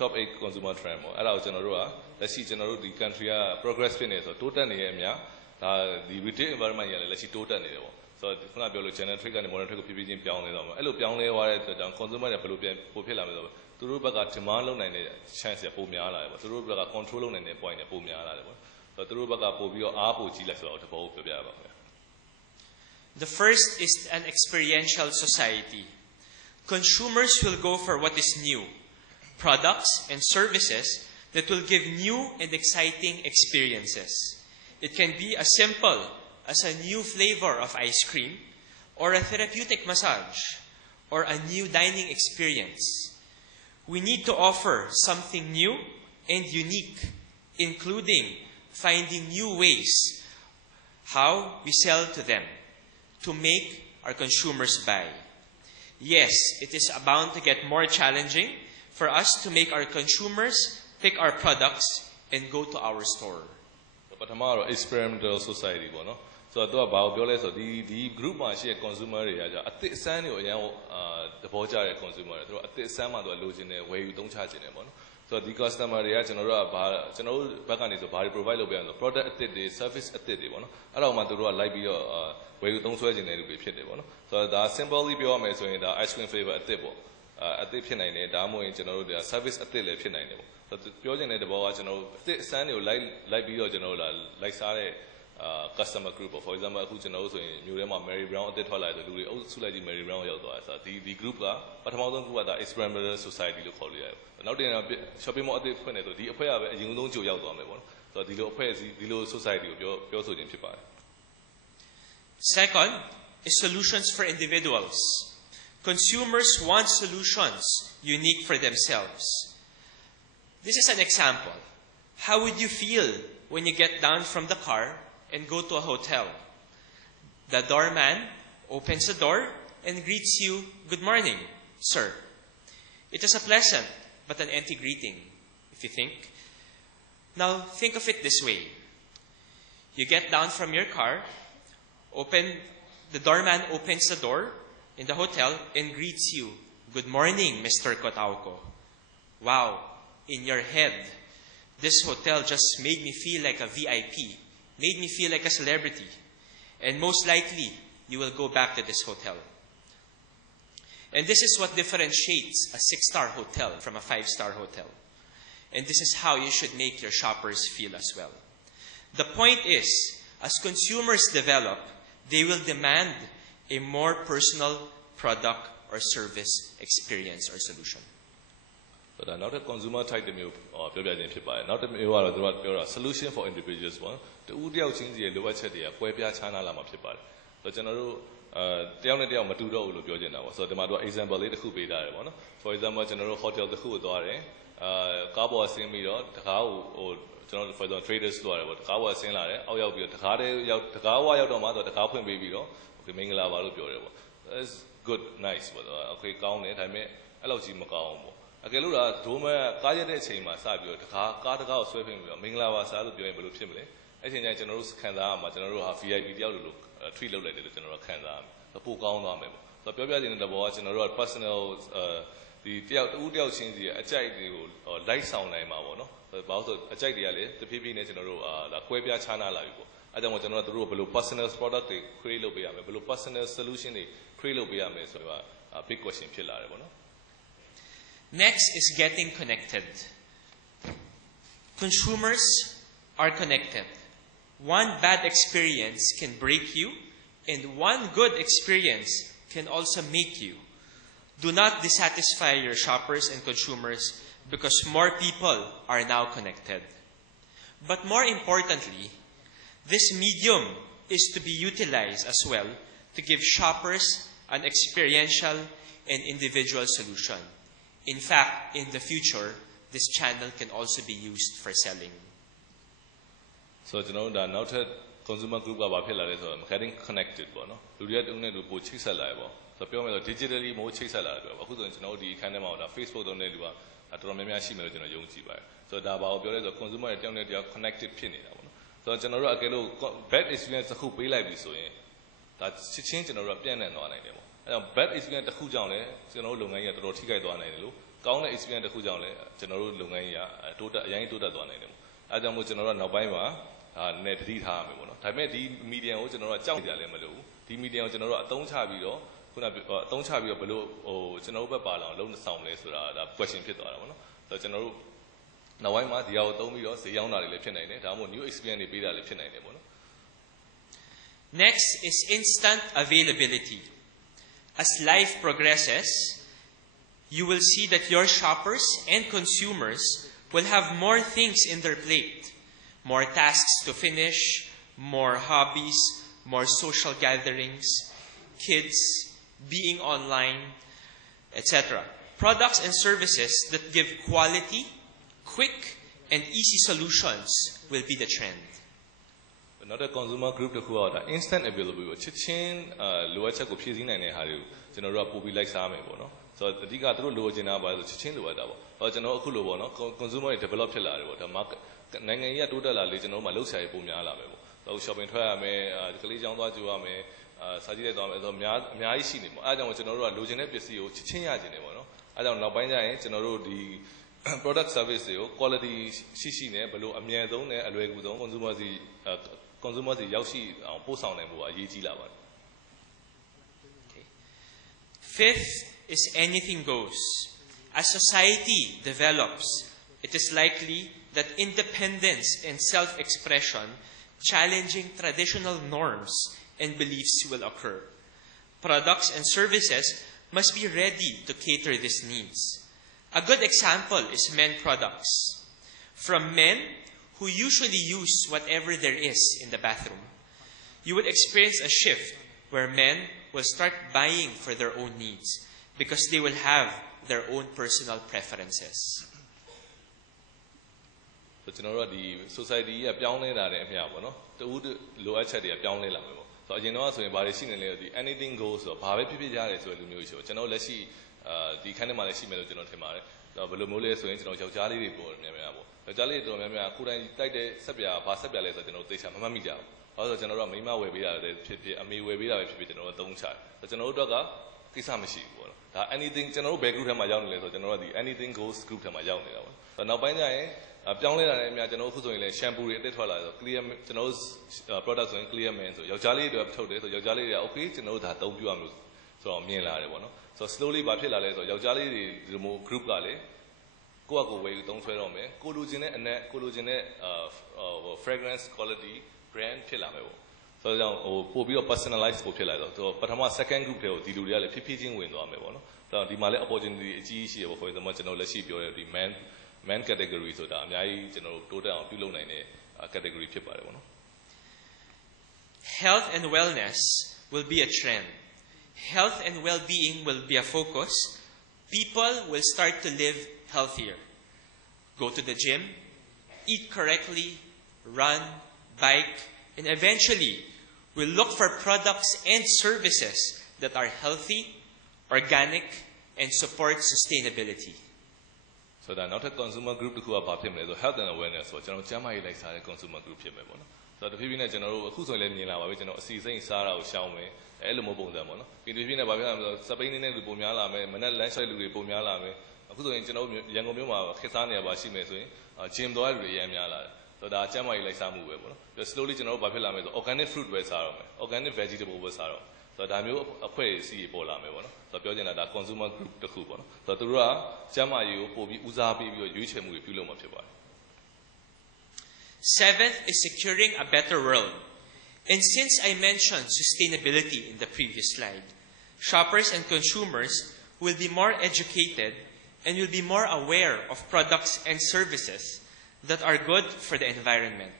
top 8 consumer trend ပေါ့အဲ့ဒါကိုကျွန်တော်တို့ကလက်ရှိကျွန်တော်တို့ဒီ country က progress ဖြစ်နေဆိုတော့တိုးတက်နေရဲ့အများဒါဒီ retail environment ကြီးလည်းလက်ရှိတိုးတက်နေတယ်ပေါ့ဆိုတော့ခုနပြောလို့ general trade ကနေ modern trade ကိုဖြည်းဖြည်းချင်းပြောင်းလဲသွားမှာအဲ့လိုပြောင်းလဲသွားတဲ့အတွက်ကြောင့် consumer တွေဘယ်လိုပြန်ပိုဖြစ်လာမလဲဆိုတော့သူတို့ဘက်က demand လုပ်နိုင်တဲ့ chance တွေပိုများလာတယ်ပေါ့သူတို့ဘက်က control လုပ်နိုင်တဲ့ point တွေပိုများလာတယ်ပေါ့ဆိုတော့သူတို့ဘက်ကပို့ပြီးတော့အားပိုကြီးလိုက်ဆိုတော့တဘောပြောပြရပါမယ် The first is an experiential society. Consumers will go for what is new, products and services that will give new and exciting experiences. It can be as simple as a new flavor of ice cream, or a therapeutic massage, or a new dining experience. We need to offer something new and unique, including finding new ways how we sell to them to make our consumers buy. Yes, it is bound to get more challenging for us to make our consumers pick our products and go to our store. ပထမတော့ experimental society ပေါ့နော်ဆိုတော့သူကဘာကိုပြောလဲဆိုတော့ဒီ group မှာရှိတဲ့ consumer တွေကကြာအသစ်အဆန်းတွေကိုအရင်သဘောကျတဲ့ consumer တွေသူတို့အသစ်အဆန်းမှသူကလိုချင်တယ်ဝယ်ယူသုံးချချင်တယ်ပေါ့နော်ဆိုတော့ဒီ customer တွေကကျွန်တော်တို့ကဘာကျွန်တော်တို့ဘက်ကနေဆိုဘာတွေ provide လုပ်ပေးရအောင်ဆို product အသစ်တွေ service အသစ်တွေပေါ့နော်အဲ့တော့မှသူတို့ကလိုက်ပြီးတော့ဝယ်ယူသုံးစွဲချင်တဲ့လူတွေဖြစ်တယ်ပေါ့နော်ဆိုတော့ဒါ simply ပြောရမယ်ဆိုရင်ဒါ ice cream flavor အသစ်ပေါ့အသစ်ဖြစ်နိုင်တယ်ဒါမှမဟုတ်ကျွန်တော်တို့ဒါ service အသစ်လည်းဖြစ်နိုင်တယ်ပေါ့ပြောချင်တဲ့တဘောကကျွန်တော်တို့အသစ်အဆန်းတွေကိုလိုက်ပြီးတော့ကျွန်တော်တို့လိုက်စားတဲ့customer group ပေါ့ for example အခုကျွန်တော်တို့ဆိုရင်မြို့ထဲမှာ Mary Brown အသစ်ထွက်လာတယ်လူတွေအုပ်စုလိုက်ကြီး Mary Brown ရောက်သွားတယ်ဆိုတော့ဒီ group ကပထမဆုံး group ကဒါ experimental society လို့ခေါ်လို့ရတယ်နောက်တင်က shopping mall အသစ်ဖွင့်နေဆိုဒီအဖွဲ့ကပဲအရင်ဆုံးကြိုရောက်သွားမယ်ပေါ့နော်ဆိုတော့ဒီလိုအဖွဲ့အစည်းဒီလို society ကိုပြောဆိုခြင်းဖြစ်ပါတယ် Second is solutions for individuals. Consumers want solutions unique for themselves. This is an example. How would you feel when you get down from the car and go to a hotel? The doorman opens the door and greets you, "Good morning, sir." It is a pleasant but an empty greeting, if you think. Now think of it this way. You get down from your car, the doorman opens the door in the hotel and greets you, "Good morning, Mr. Cotaoco." Wow, in your head, this hotel just made me feel like a VIP, made me feel like a celebrity. And most likely, you will go back to this hotel. And this is what differentiates a 6-star hotel from a 5-star hotel. And this is how you should make your shoppers feel as well. The point is, as consumers develop, they will demand a more personal product or service experience or solution. ဒါနောက်တဲ့ consumer type တွေမျိုးပြောပြခြင်းဖြစ်ပါတယ်နောက်တစ်မျိုးကတော့သူကပြောတာ solution for individuals ပေါ့တူတယောက်ချင်းစီရဲ့လိုအပ်ချက်တွေကကွဲပြားခြားနားလာမှာဖြစ်ပါတယ်ဆိုတော့ကျွန်တော်တို့တယောက်နဲ့တယောက်မတူတော့ဘူးလို့ပြောချင်တာပေါ့ဆိုတော့ဒီမှာသူက example လေးတစ်ခုပေးထားတယ်ပေါ့နော် for example ကျွန်တော်တို့ hotel တစ်ခုကိုသွားတယ်ကားပေါ်ဆင်းပြီးတော့တကားကိုကျွန်တော်တို့ for example traders လို့ရတယ်ပေါ့တကားပေါ်ဆင်းလာတယ်အောက်ရောက်ပြီးတော့တကားဝရောက်တော့မှသူတကားဖွင့်ပေးပြီးတော့ okay မင်္ဂလာပါလို့ပြောတယ်ပေါ့ that's good nice ပေါ့ okay ကောင်းတယ်ဒါပေမဲ့အဲ့လောက်ကြီးမကောင်းဘူးပေါ့အကယ်လို့ဒါဒိုးမကားရက်တဲ့အချိန်မှာစပြီးတော့ကားတကားကိုဆွဲဖင်ပြီးတော့မင်္ဂလာပါစားလို့ပြောရင်ဘယ်လိုဖြစ်မလဲအဲ့ချိန်ကျရင်ကျွန်တော်တို့ခံစားရမှာကျွန်တော်တို့ဟာ VIP တယောက်လို treat လုပ်လိုက်တယ်လို့ကျွန်တော်တို့ခံစားရမယ်ပိုကောင်းသွားမယ်ပေါ့ဆိုတော့ပြောပြခြင်းတဲ့ဘောကကျွန်တော်တို့က personal ဒီတယောက်ချင်းစီအကြိုက်တွေကိုလိုက်ဆောင်နိုင်မှာပေါ့နော်ဘာလို့ဆိုအကြိုက်တွေကလည်းတဖြည်းဖြည်းနဲ့ကျွန်တော်တို့ဒါကွဲပြားခြားနားလာပြီပေါ့အဲကြောင့်ကျွန်တော်တို့ဘယ်လို personal product တွေ create လုပ်ပေးရမယ်ဘယ်လို personal solution တွေ create လုပ်ပေးရမယ်ဆိုတော့ big question ဖြစ်လာတယ်ပေါ့နော် Next is getting connected. Consumers are connected. One bad experience can break you, and one good experience can also make you. Do not dissatisfy your shoppers and consumers because more people are now connected. But more importantly, This medium is to be utilized as well to give shoppers an experiential and individual solution. In fact, in the future, this channel can also be used for selling. So, now that consumer group are getting connected, so digitally more Facebook so the consumer connected pin. So bad experience the who pay like this that change in a pian and one. Bad experience the Hujale, General Lungaya, Rotica Dwana, Kauna experience the Hujale, General Lungaya, Yang to the Dwana. Adamu General Nabaima, net read harm. I met the media general Jangia Lemalo, the media general don't have you, don't have you below or General Bala, loan soundless for the question pit. So General Nawaima, the Automi, the young Lepinate, new experience be the Lepinate. Next is instant availability. As life progresses, you will see that your shoppers and consumers will have more things in their plate, more tasks to finish, more hobbies, more social gatherings, kids, being online, etc. Products and services that give quality, quick, and easy solutions will be the trend. Another consumer group who are instant available. Chichin, Luacha go Pizin and Haru, General Pubi like Same. So the Diga through Luajina by the Chichin Luadabo. Or General Kulubono, consumer developed a lot. The market Nangaya to the Legend of Malusa Pumia. So shopping Trame, the Collegian Wajuame, Sajid Mia Cinema. I don't want to know Lugene PCO, Chichinia Genemo. I don't know by the product service quality Shishine, below Amiadone, Alwegudon, consumers Yashi, Posan and Yiji Lava. Fifth is anything goes. As society develops, it is likely that independence and self-expression, challenging traditional norms and beliefs will occur. Products and services must be ready to cater these needs. A good example is men products. From men who usually use whatever there is in the bathroom, you would experience a shift where men will start buying for their own needs because they will have their own personal preferences. So, the society is going to would low actually a young level. So, you know, so anything goes, or so let's see the kind of Malaysian Melodino the Volumole, so Jali report, the Jali to Mamma, couldn't take the Sabia, Pasabia, the notation, Mamma. Also, General Mima will be a me will be a don't child. The General Dogga, Kisamishi. Anything General Begru and my young level, General, anything goes group and my young level. But now by the young lady, who's shampoo, clear products and clear men. So, Jali, you have told it, so Jali, okay, to know that don't you so Mila. So slowly, Bapilla, so Jali, remove group gale, go away, don't fail on me, Colugine and Colugine fragrance quality brand Pilamo. So now, Pobio personalized Popilla. So, but I'm second group, the Luria, PPG window. So the Malay opportunity, GC for the Marginal Laship, the man category, so that I total below 9 category. Health and wellness will be a trend. Health and well-being will be a focus. People will start to live healthier. Go to the gym, eat correctly, run, bike, and eventually will look for products and services that are healthy, organic, and support sustainability. So that not a consumer group who are part of health and awareness, or General Jama like a consumer group. So the people in general, who's only in our original season, Sarah or Xiaomi, Elomo Bondamono. In the Vina Babylon, Sabine Bumiala, Manel Lansa Bumiala, who's in general Yangomuma, Kesania Bashime, Jim Doyle, Yamiala. So that Jama like some movable. The slowly general Babylon is organic fruit with Sarah, organic vegetable with Sarah. So that you acquire see Bola, so building that consumer group the coupon. So the Ra, Jama you, Uzabi, your Yuchem with Pulomotiva. Seventh is securing a better world. And since I mentioned sustainability in the previous slide, shoppers and consumers will be more educated and will be more aware of products and services that are good for the environment.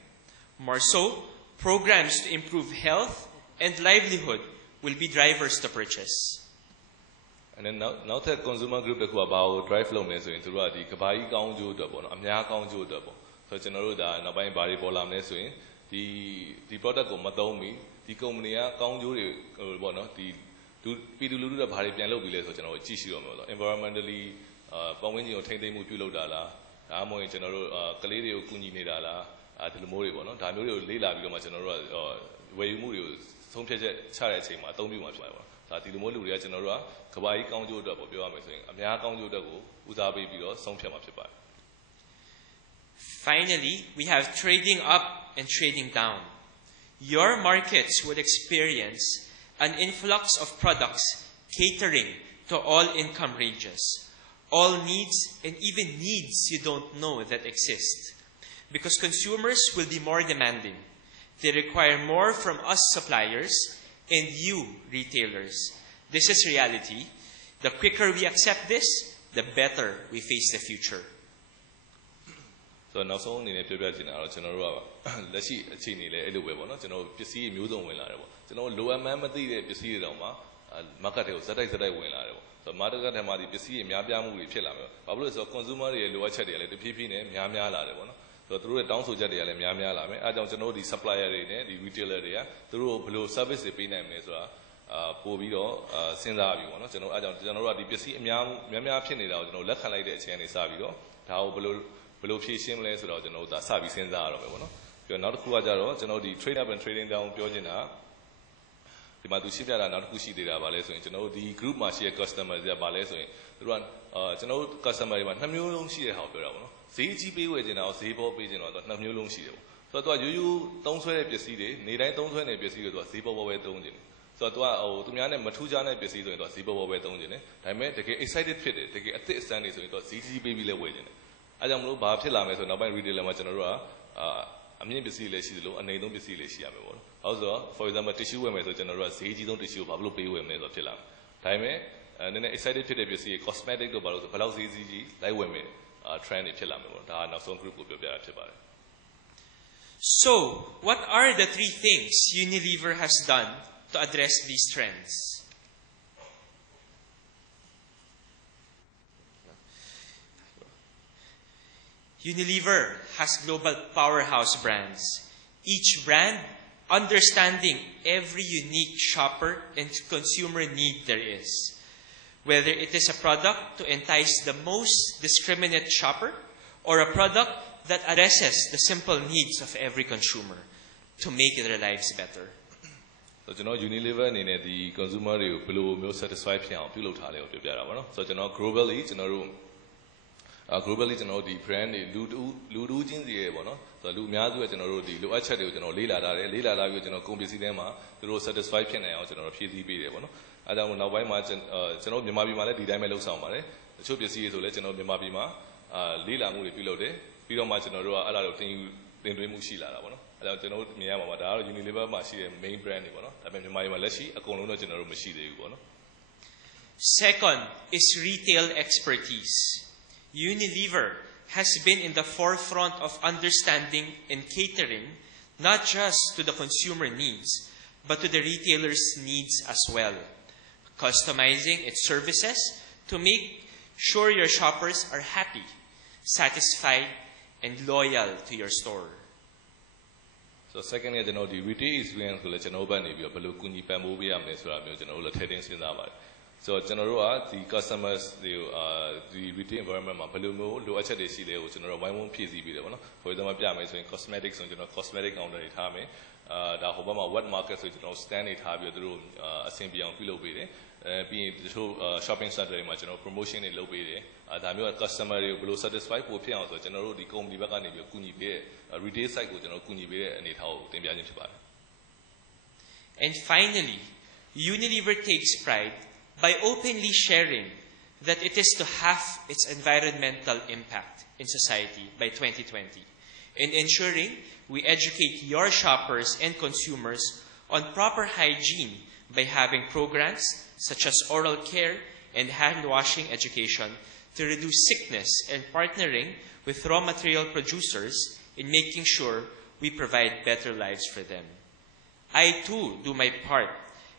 More so, Programs to improve health and livelihood will be drivers to purchase. And then now that consumer group တခုကဘာကို drive လုပ်နေဆိုရင်သူတို့ကဒီကဘာကြီးကောင်းကျိုးအတွက်ပေါ့နော်အများကောင်းကျိုးအတွက်ပေါ့ဆိုတော့ကျွန်တော်တို့ဒါနောက်ပိုင်းဘာတွေပေါ်လာမလဲဆိုရင်ဒီ product ကိုမသုံးမီဒီ company ကကောင်းကျိုးတွေပေါ့နော်ဒီပြည်သူလူထုတွေဘာတွေပြန်လုပ်ပြီးလဲဆိုတော့ကျွန်တော်တို့ကြည့်ရှိရမှာပေါ့ environmentally ပတ်ဝန်းကျင်ကိုထိန်းသိမ်းမှုပြုလုပ်တာလားဒါမှမဟုတ်ရင်ကျွန်တော်တို့ကလေးတွေကိုကူညီနေတာလားဒီလိုမျိုးတွေပေါ့နော်ဒါမျိုးတွေကိုလေ့လာပြီးတော့မှကျွန်တော်တို့ကဝယ်ယူမှုတွေကိုဆုံးဖြတ်ချက်ချတဲ့အချိန်မှာအသုံးပြုမှာဖြစ်ပါတယ်ပေါ့ဒါဒီလိုမျိုးလူတွေကကျွန်တော်တို့ကကဘာကြီးကောင်းကျိုးအတွက်ပေါ့ပြောရမယ်ဆိုရင်အများကောင်းကျိုးအတွက်ကိုဦးစားပေးပြီးတော့ဆုံးဖြတ်မှာဖြစ်ပါတယ် Finally, we have trading up and trading down. Your markets will experience an influx of products catering to all income ranges, all needs, and even needs you don't know that exist. Because consumers will be more demanding. They require more from us suppliers and you retailers. This is reality. The quicker we accept this, the better we face the future. So နောက်ဆုံးအနေနဲ့ပြောပြချင်တာတော့ကျွန်တော်တို့ကလက်ရှိအခြေအနေလေးအဲ့လိုပဲပေါ့နော်ကျွန်တော်ပစ္စည်းမျိုးစုံဝင်လာတယ်ပေါ့ကျွန်တော်လိုအပ်မှန်းမသိတဲ့ပစ္စည်းတွေတောင်မှ market တွေကိုဇက်တိုက်ဝင်လာတယ်ပေါ့ဆိုတော့ market ထဲမှာဒီပစ္စည်းတွေများပြားမှုတွေဖြစ်လာမယ်ဘာဖြစ်လို့လဲဆိုတော့ consumer တွေရဲ့လိုအပ်ချက်တွေလည်းတဖြည်းဖြည်းနဲ့များလာတယ်ပေါ့နော်ဆိုတော့သူတို့ရဲ့တောင်းဆိုချက်တွေကလည်းများလာမယ်အဲအကြောင်းကျွန်တော်တို့ဒီ supplier တွေနဲ့ဒီ retailer တွေကသူတို့ဘယ်လို service တွေပေးနိုင်မလဲဆိုတာပို့ပြီးတော့စဉ်းစားပြီးပေါ့နော်ကျွန်တော်အဲအကြောင်းကျွန်တော်တို့ကဒီပစ္စည်းအများဖြစ်နေတာကိုကျွန်တော်လက်ခံလိုက်တဲ့အချိန်ကနေစပြီးတော့ဒါကိုဘယ်လိုဖြည့်ရှင်းမလဲဆိုတော့ကျွန်တော်တို့ဒါစပြီးစဉ်းစားရတော့မယ်ပေါ့နော်ပြီးတော့နောက်တစ်ခုကကြတော့ကျွန်တော်ဒီ trade up and trading down ပြောချင်တာဒီမှာသူရှင်းပြတာနောက်တစ်ခုရှိသေးတာဗာလဲဆိုရင်ကျွန်တော်တို့ဒီ group မှာရှိတဲ့ customer တွေကဗာလဲဆိုရင်သူတို့ကကျွန်တော်တို့ customer တွေမှာနှစ်မျိုးလုံးရှိတဲ့ဟာကိုပြောတာပေါ့နော်ဈေးကြီးပေးဝယ်ချင်တာရောဈေးပေါ်ပေးချင်တာတော့နှစ်မျိုးလုံးရှိတယ်ပေါ့ဆိုတော့သူကရိုးရိုးသုံးဆွဲတဲ့ပစ္စည်းတွေနေတိုင်းသုံးဆွဲနေတဲ့ပစ္စည်းတွေသူကဈေးပေါ်ပဲသုံးချင်တယ်ဆိုတော့သူများနဲ့မထူးခြားတဲ့ပစ္စည်းဆိုရင်သူကဈေးပေါ်ပဲသုံးချင်တယ်ဒါပေမဲ့တကယ် excited ဖြစ်တယ်တကယ်အသစ်အစမ်းတွေဆိုရင်သူကဈေးကြီးပေးပြီးလဲဝယ်ချင်တယ်အဲကြောင့်မလို့ဘာဖြစ်လာမလဲဆိုတော့နောက်ပိုင်း retailer မှာကျွန်တော်တို့ကအမြင့်ပစ္စည်းလည်းရှိသလိုအနေသုံးပစ္စည်းလည်းရှိရမယ်ပေါ့နော်။ဟုတ်ဆိုတော့ for example tissue ဝယ်မယ်ဆိုကျွန်တော်တို့ကဈေးကြီးဆုံး tissue ကိုဘာလို့ပေးဝယ်မလဲဆိုတော့ဖြစ်လာမယ်။ဒါပေမဲ့နည်းနည်း excited ဖြစ်တဲ့ပစ္စည်း cosmetic တို့ဘာလို့ဆိုဘယ်လောက်ဈေးကြီးလိုက်ဝယ်မယ်trend တွေဖြစ်လာမယ်ပေါ့နော်။ဒါကနောက်ဆုံး group ကိုပြောပြတာဖြစ်ပါတယ်။ So, what are the three things Unliever has done to address these trends? Unliever has global powerhouse brands, each brand understanding every unique shopper and consumer need there is. Whether it is a product to entice the most discriminate shopper or a product that addresses the simple needs of every consumer to make their lives better. So ကျွန်တော် Unliever အနေနဲ့ဒီ consumer တွေကိုဘယ်လိုမျိုး satisfy ဖြစ်အောင်ပြုလုပ်ထားလဲကိုပြောပြတာပါနော်ဆိုတော့ကျွန်တော် globally ကျွန်တော်တို့globally ကျွန်တော်တို့ဒီ brand တွေလူတူးချင်းစီရဲ့ပေါ့နော်ဆိုတော့လူအများစုကကျွန်တော်တို့ဒီလိုအပ်ချက်တွေကိုကျွန်တော်လေ့လာထားတယ်လေ့လာထားပြီးကျွန်တော်ကုန်ပစ္စည်းထဲမှာသူတို့ satisfy ဖြစ်နိုင်အောင်ကျွန်တော်တို့ဖြည့်ဆည်းပေးတယ်ပေါ့နော်အဲဒါကြောင့်နောက်ပိုင်းမှာကျွန်တော်မြန်မာပြည်မှာလည်းဒီတိုင်းပဲလှုပ်ဆောင်ပါတယ်တချို့ပစ္စည်းတွေဆိုလည်းကျွန်တော်မြန်မာပြည်မှာလေ့လာမှုတွေပြုလုပ်တယ်ပြီးတော့မှကျွန်တော်တို့ကအဲ့ဒါကိုတင်သွင်းမှုရှိလာတာပေါ့နော်အဲဒါကျွန်တော်တို့မြင်ရမှာပါဒါကတော့ Unliever မှာရှိတဲ့ main brand တွေပေါ့နော်ဒါပေမဲ့မြန်မာပြည်မှာလက်ရှိအကုန်လုံးတော့ကျွန်တော်တို့မရှိသေးဘူးပေါ့နော် Second is retail expertise. Unliever has been in the forefront of understanding and catering not just to the consumer needs, but to the retailer's needs as well, customizing its services to make sure your shoppers are happy, satisfied, and loyal to your store. So second ကကျွန်တော်ဒီ retail experience ကိုလည်းကျွန်တော်ဘက်နေပြီးတော့ဘယ်လိုကူညီပံ့ပိုးပေးရမလဲဆိုတာမျိုးကျွန်တော်တို့လည်းထည့်သွင်းစဉ်းစားပါတယ် So ကျွန်တော်တို့ကဒီ customers တွေကိုဒီ retail environment မှာဘယ်လိုမျိုးလိုအပ်ချက်တွေရှိလဲကိုကျွန်တော်တို့ဝိုင်းဝန်းဖြည့်ဆည်းပေးတယ်ပေါ့နော် for example ပြမယ်ဆိုရင် cosmetic ဆိုရင်ကျွန်တော် cosmetic counter တွေထားမယ်ဒါဟိုဘက်မှာ wet market ဆိုရင်ကျွန်တော် stand တွေထားပြီးတော့သူတို့အဆင်ပြေအောင်ပြုလုပ်ပေးတယ်ပြီးရင်တချို့ shopping center တွေမှာကျွန်တော် promotion တွေလုပ်ပေးတယ်ဒါမျိုးက customer တွေကိုဘယ်လို satisfy ပို့ဖြစ်အောင်ဆိုတော့ကျွန်တော်တို့ဒီ company ဘက်ကနေပြီးကူညီပေးတဲ့ retail site ကိုကျွန်တော်ကူညီပေးတဲ့အနေအထားကိုတင်ပြခြင်းဖြစ်ပါတယ် And finally, Unliever takes pride by openly sharing that it is to halve its environmental impact in society by 2020, and ensuring we educate your shoppers and consumers on proper hygiene by having programs such as oral care and hand washing education to reduce sickness and partnering with raw material producers in making sure we provide better lives for them. I too do my part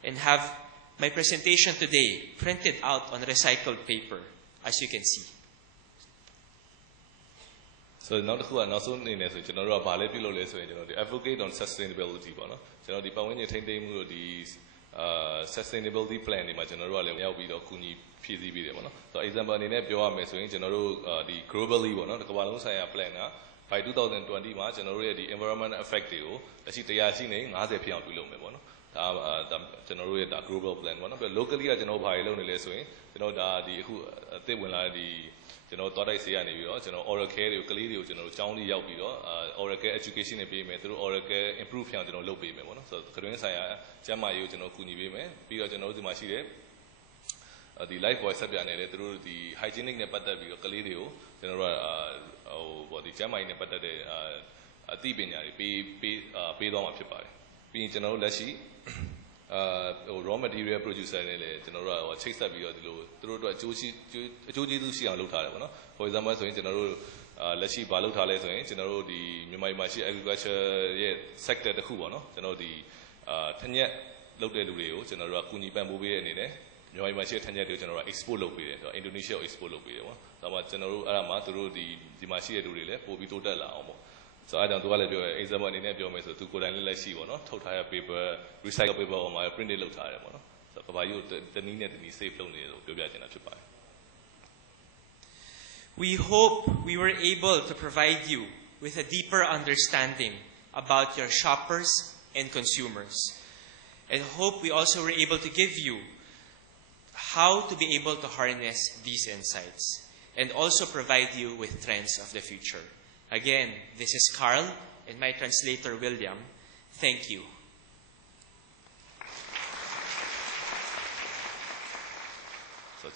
and have my presentation today printed out on recycled paper, as you can see. So now the also general advocate on sustainability. The sustainability plan in my general so example in general the globally the plan by 2020 the environment effective actually generate the global plan but locally oral care oral care education oral care improve so the life voice the hygienic the raw material producer chase for example the agriculture sector export Indonesia export so I don't do example in so to go down paper, recycle paper or my printed look so the need safe We hope we were able to provide you with a deeper understanding about your shoppers and consumers, and hope we also were able to give you how to be able to harness these insights and also provide you with trends of the future. Again, this is Karl and my translator William. Thank you. So,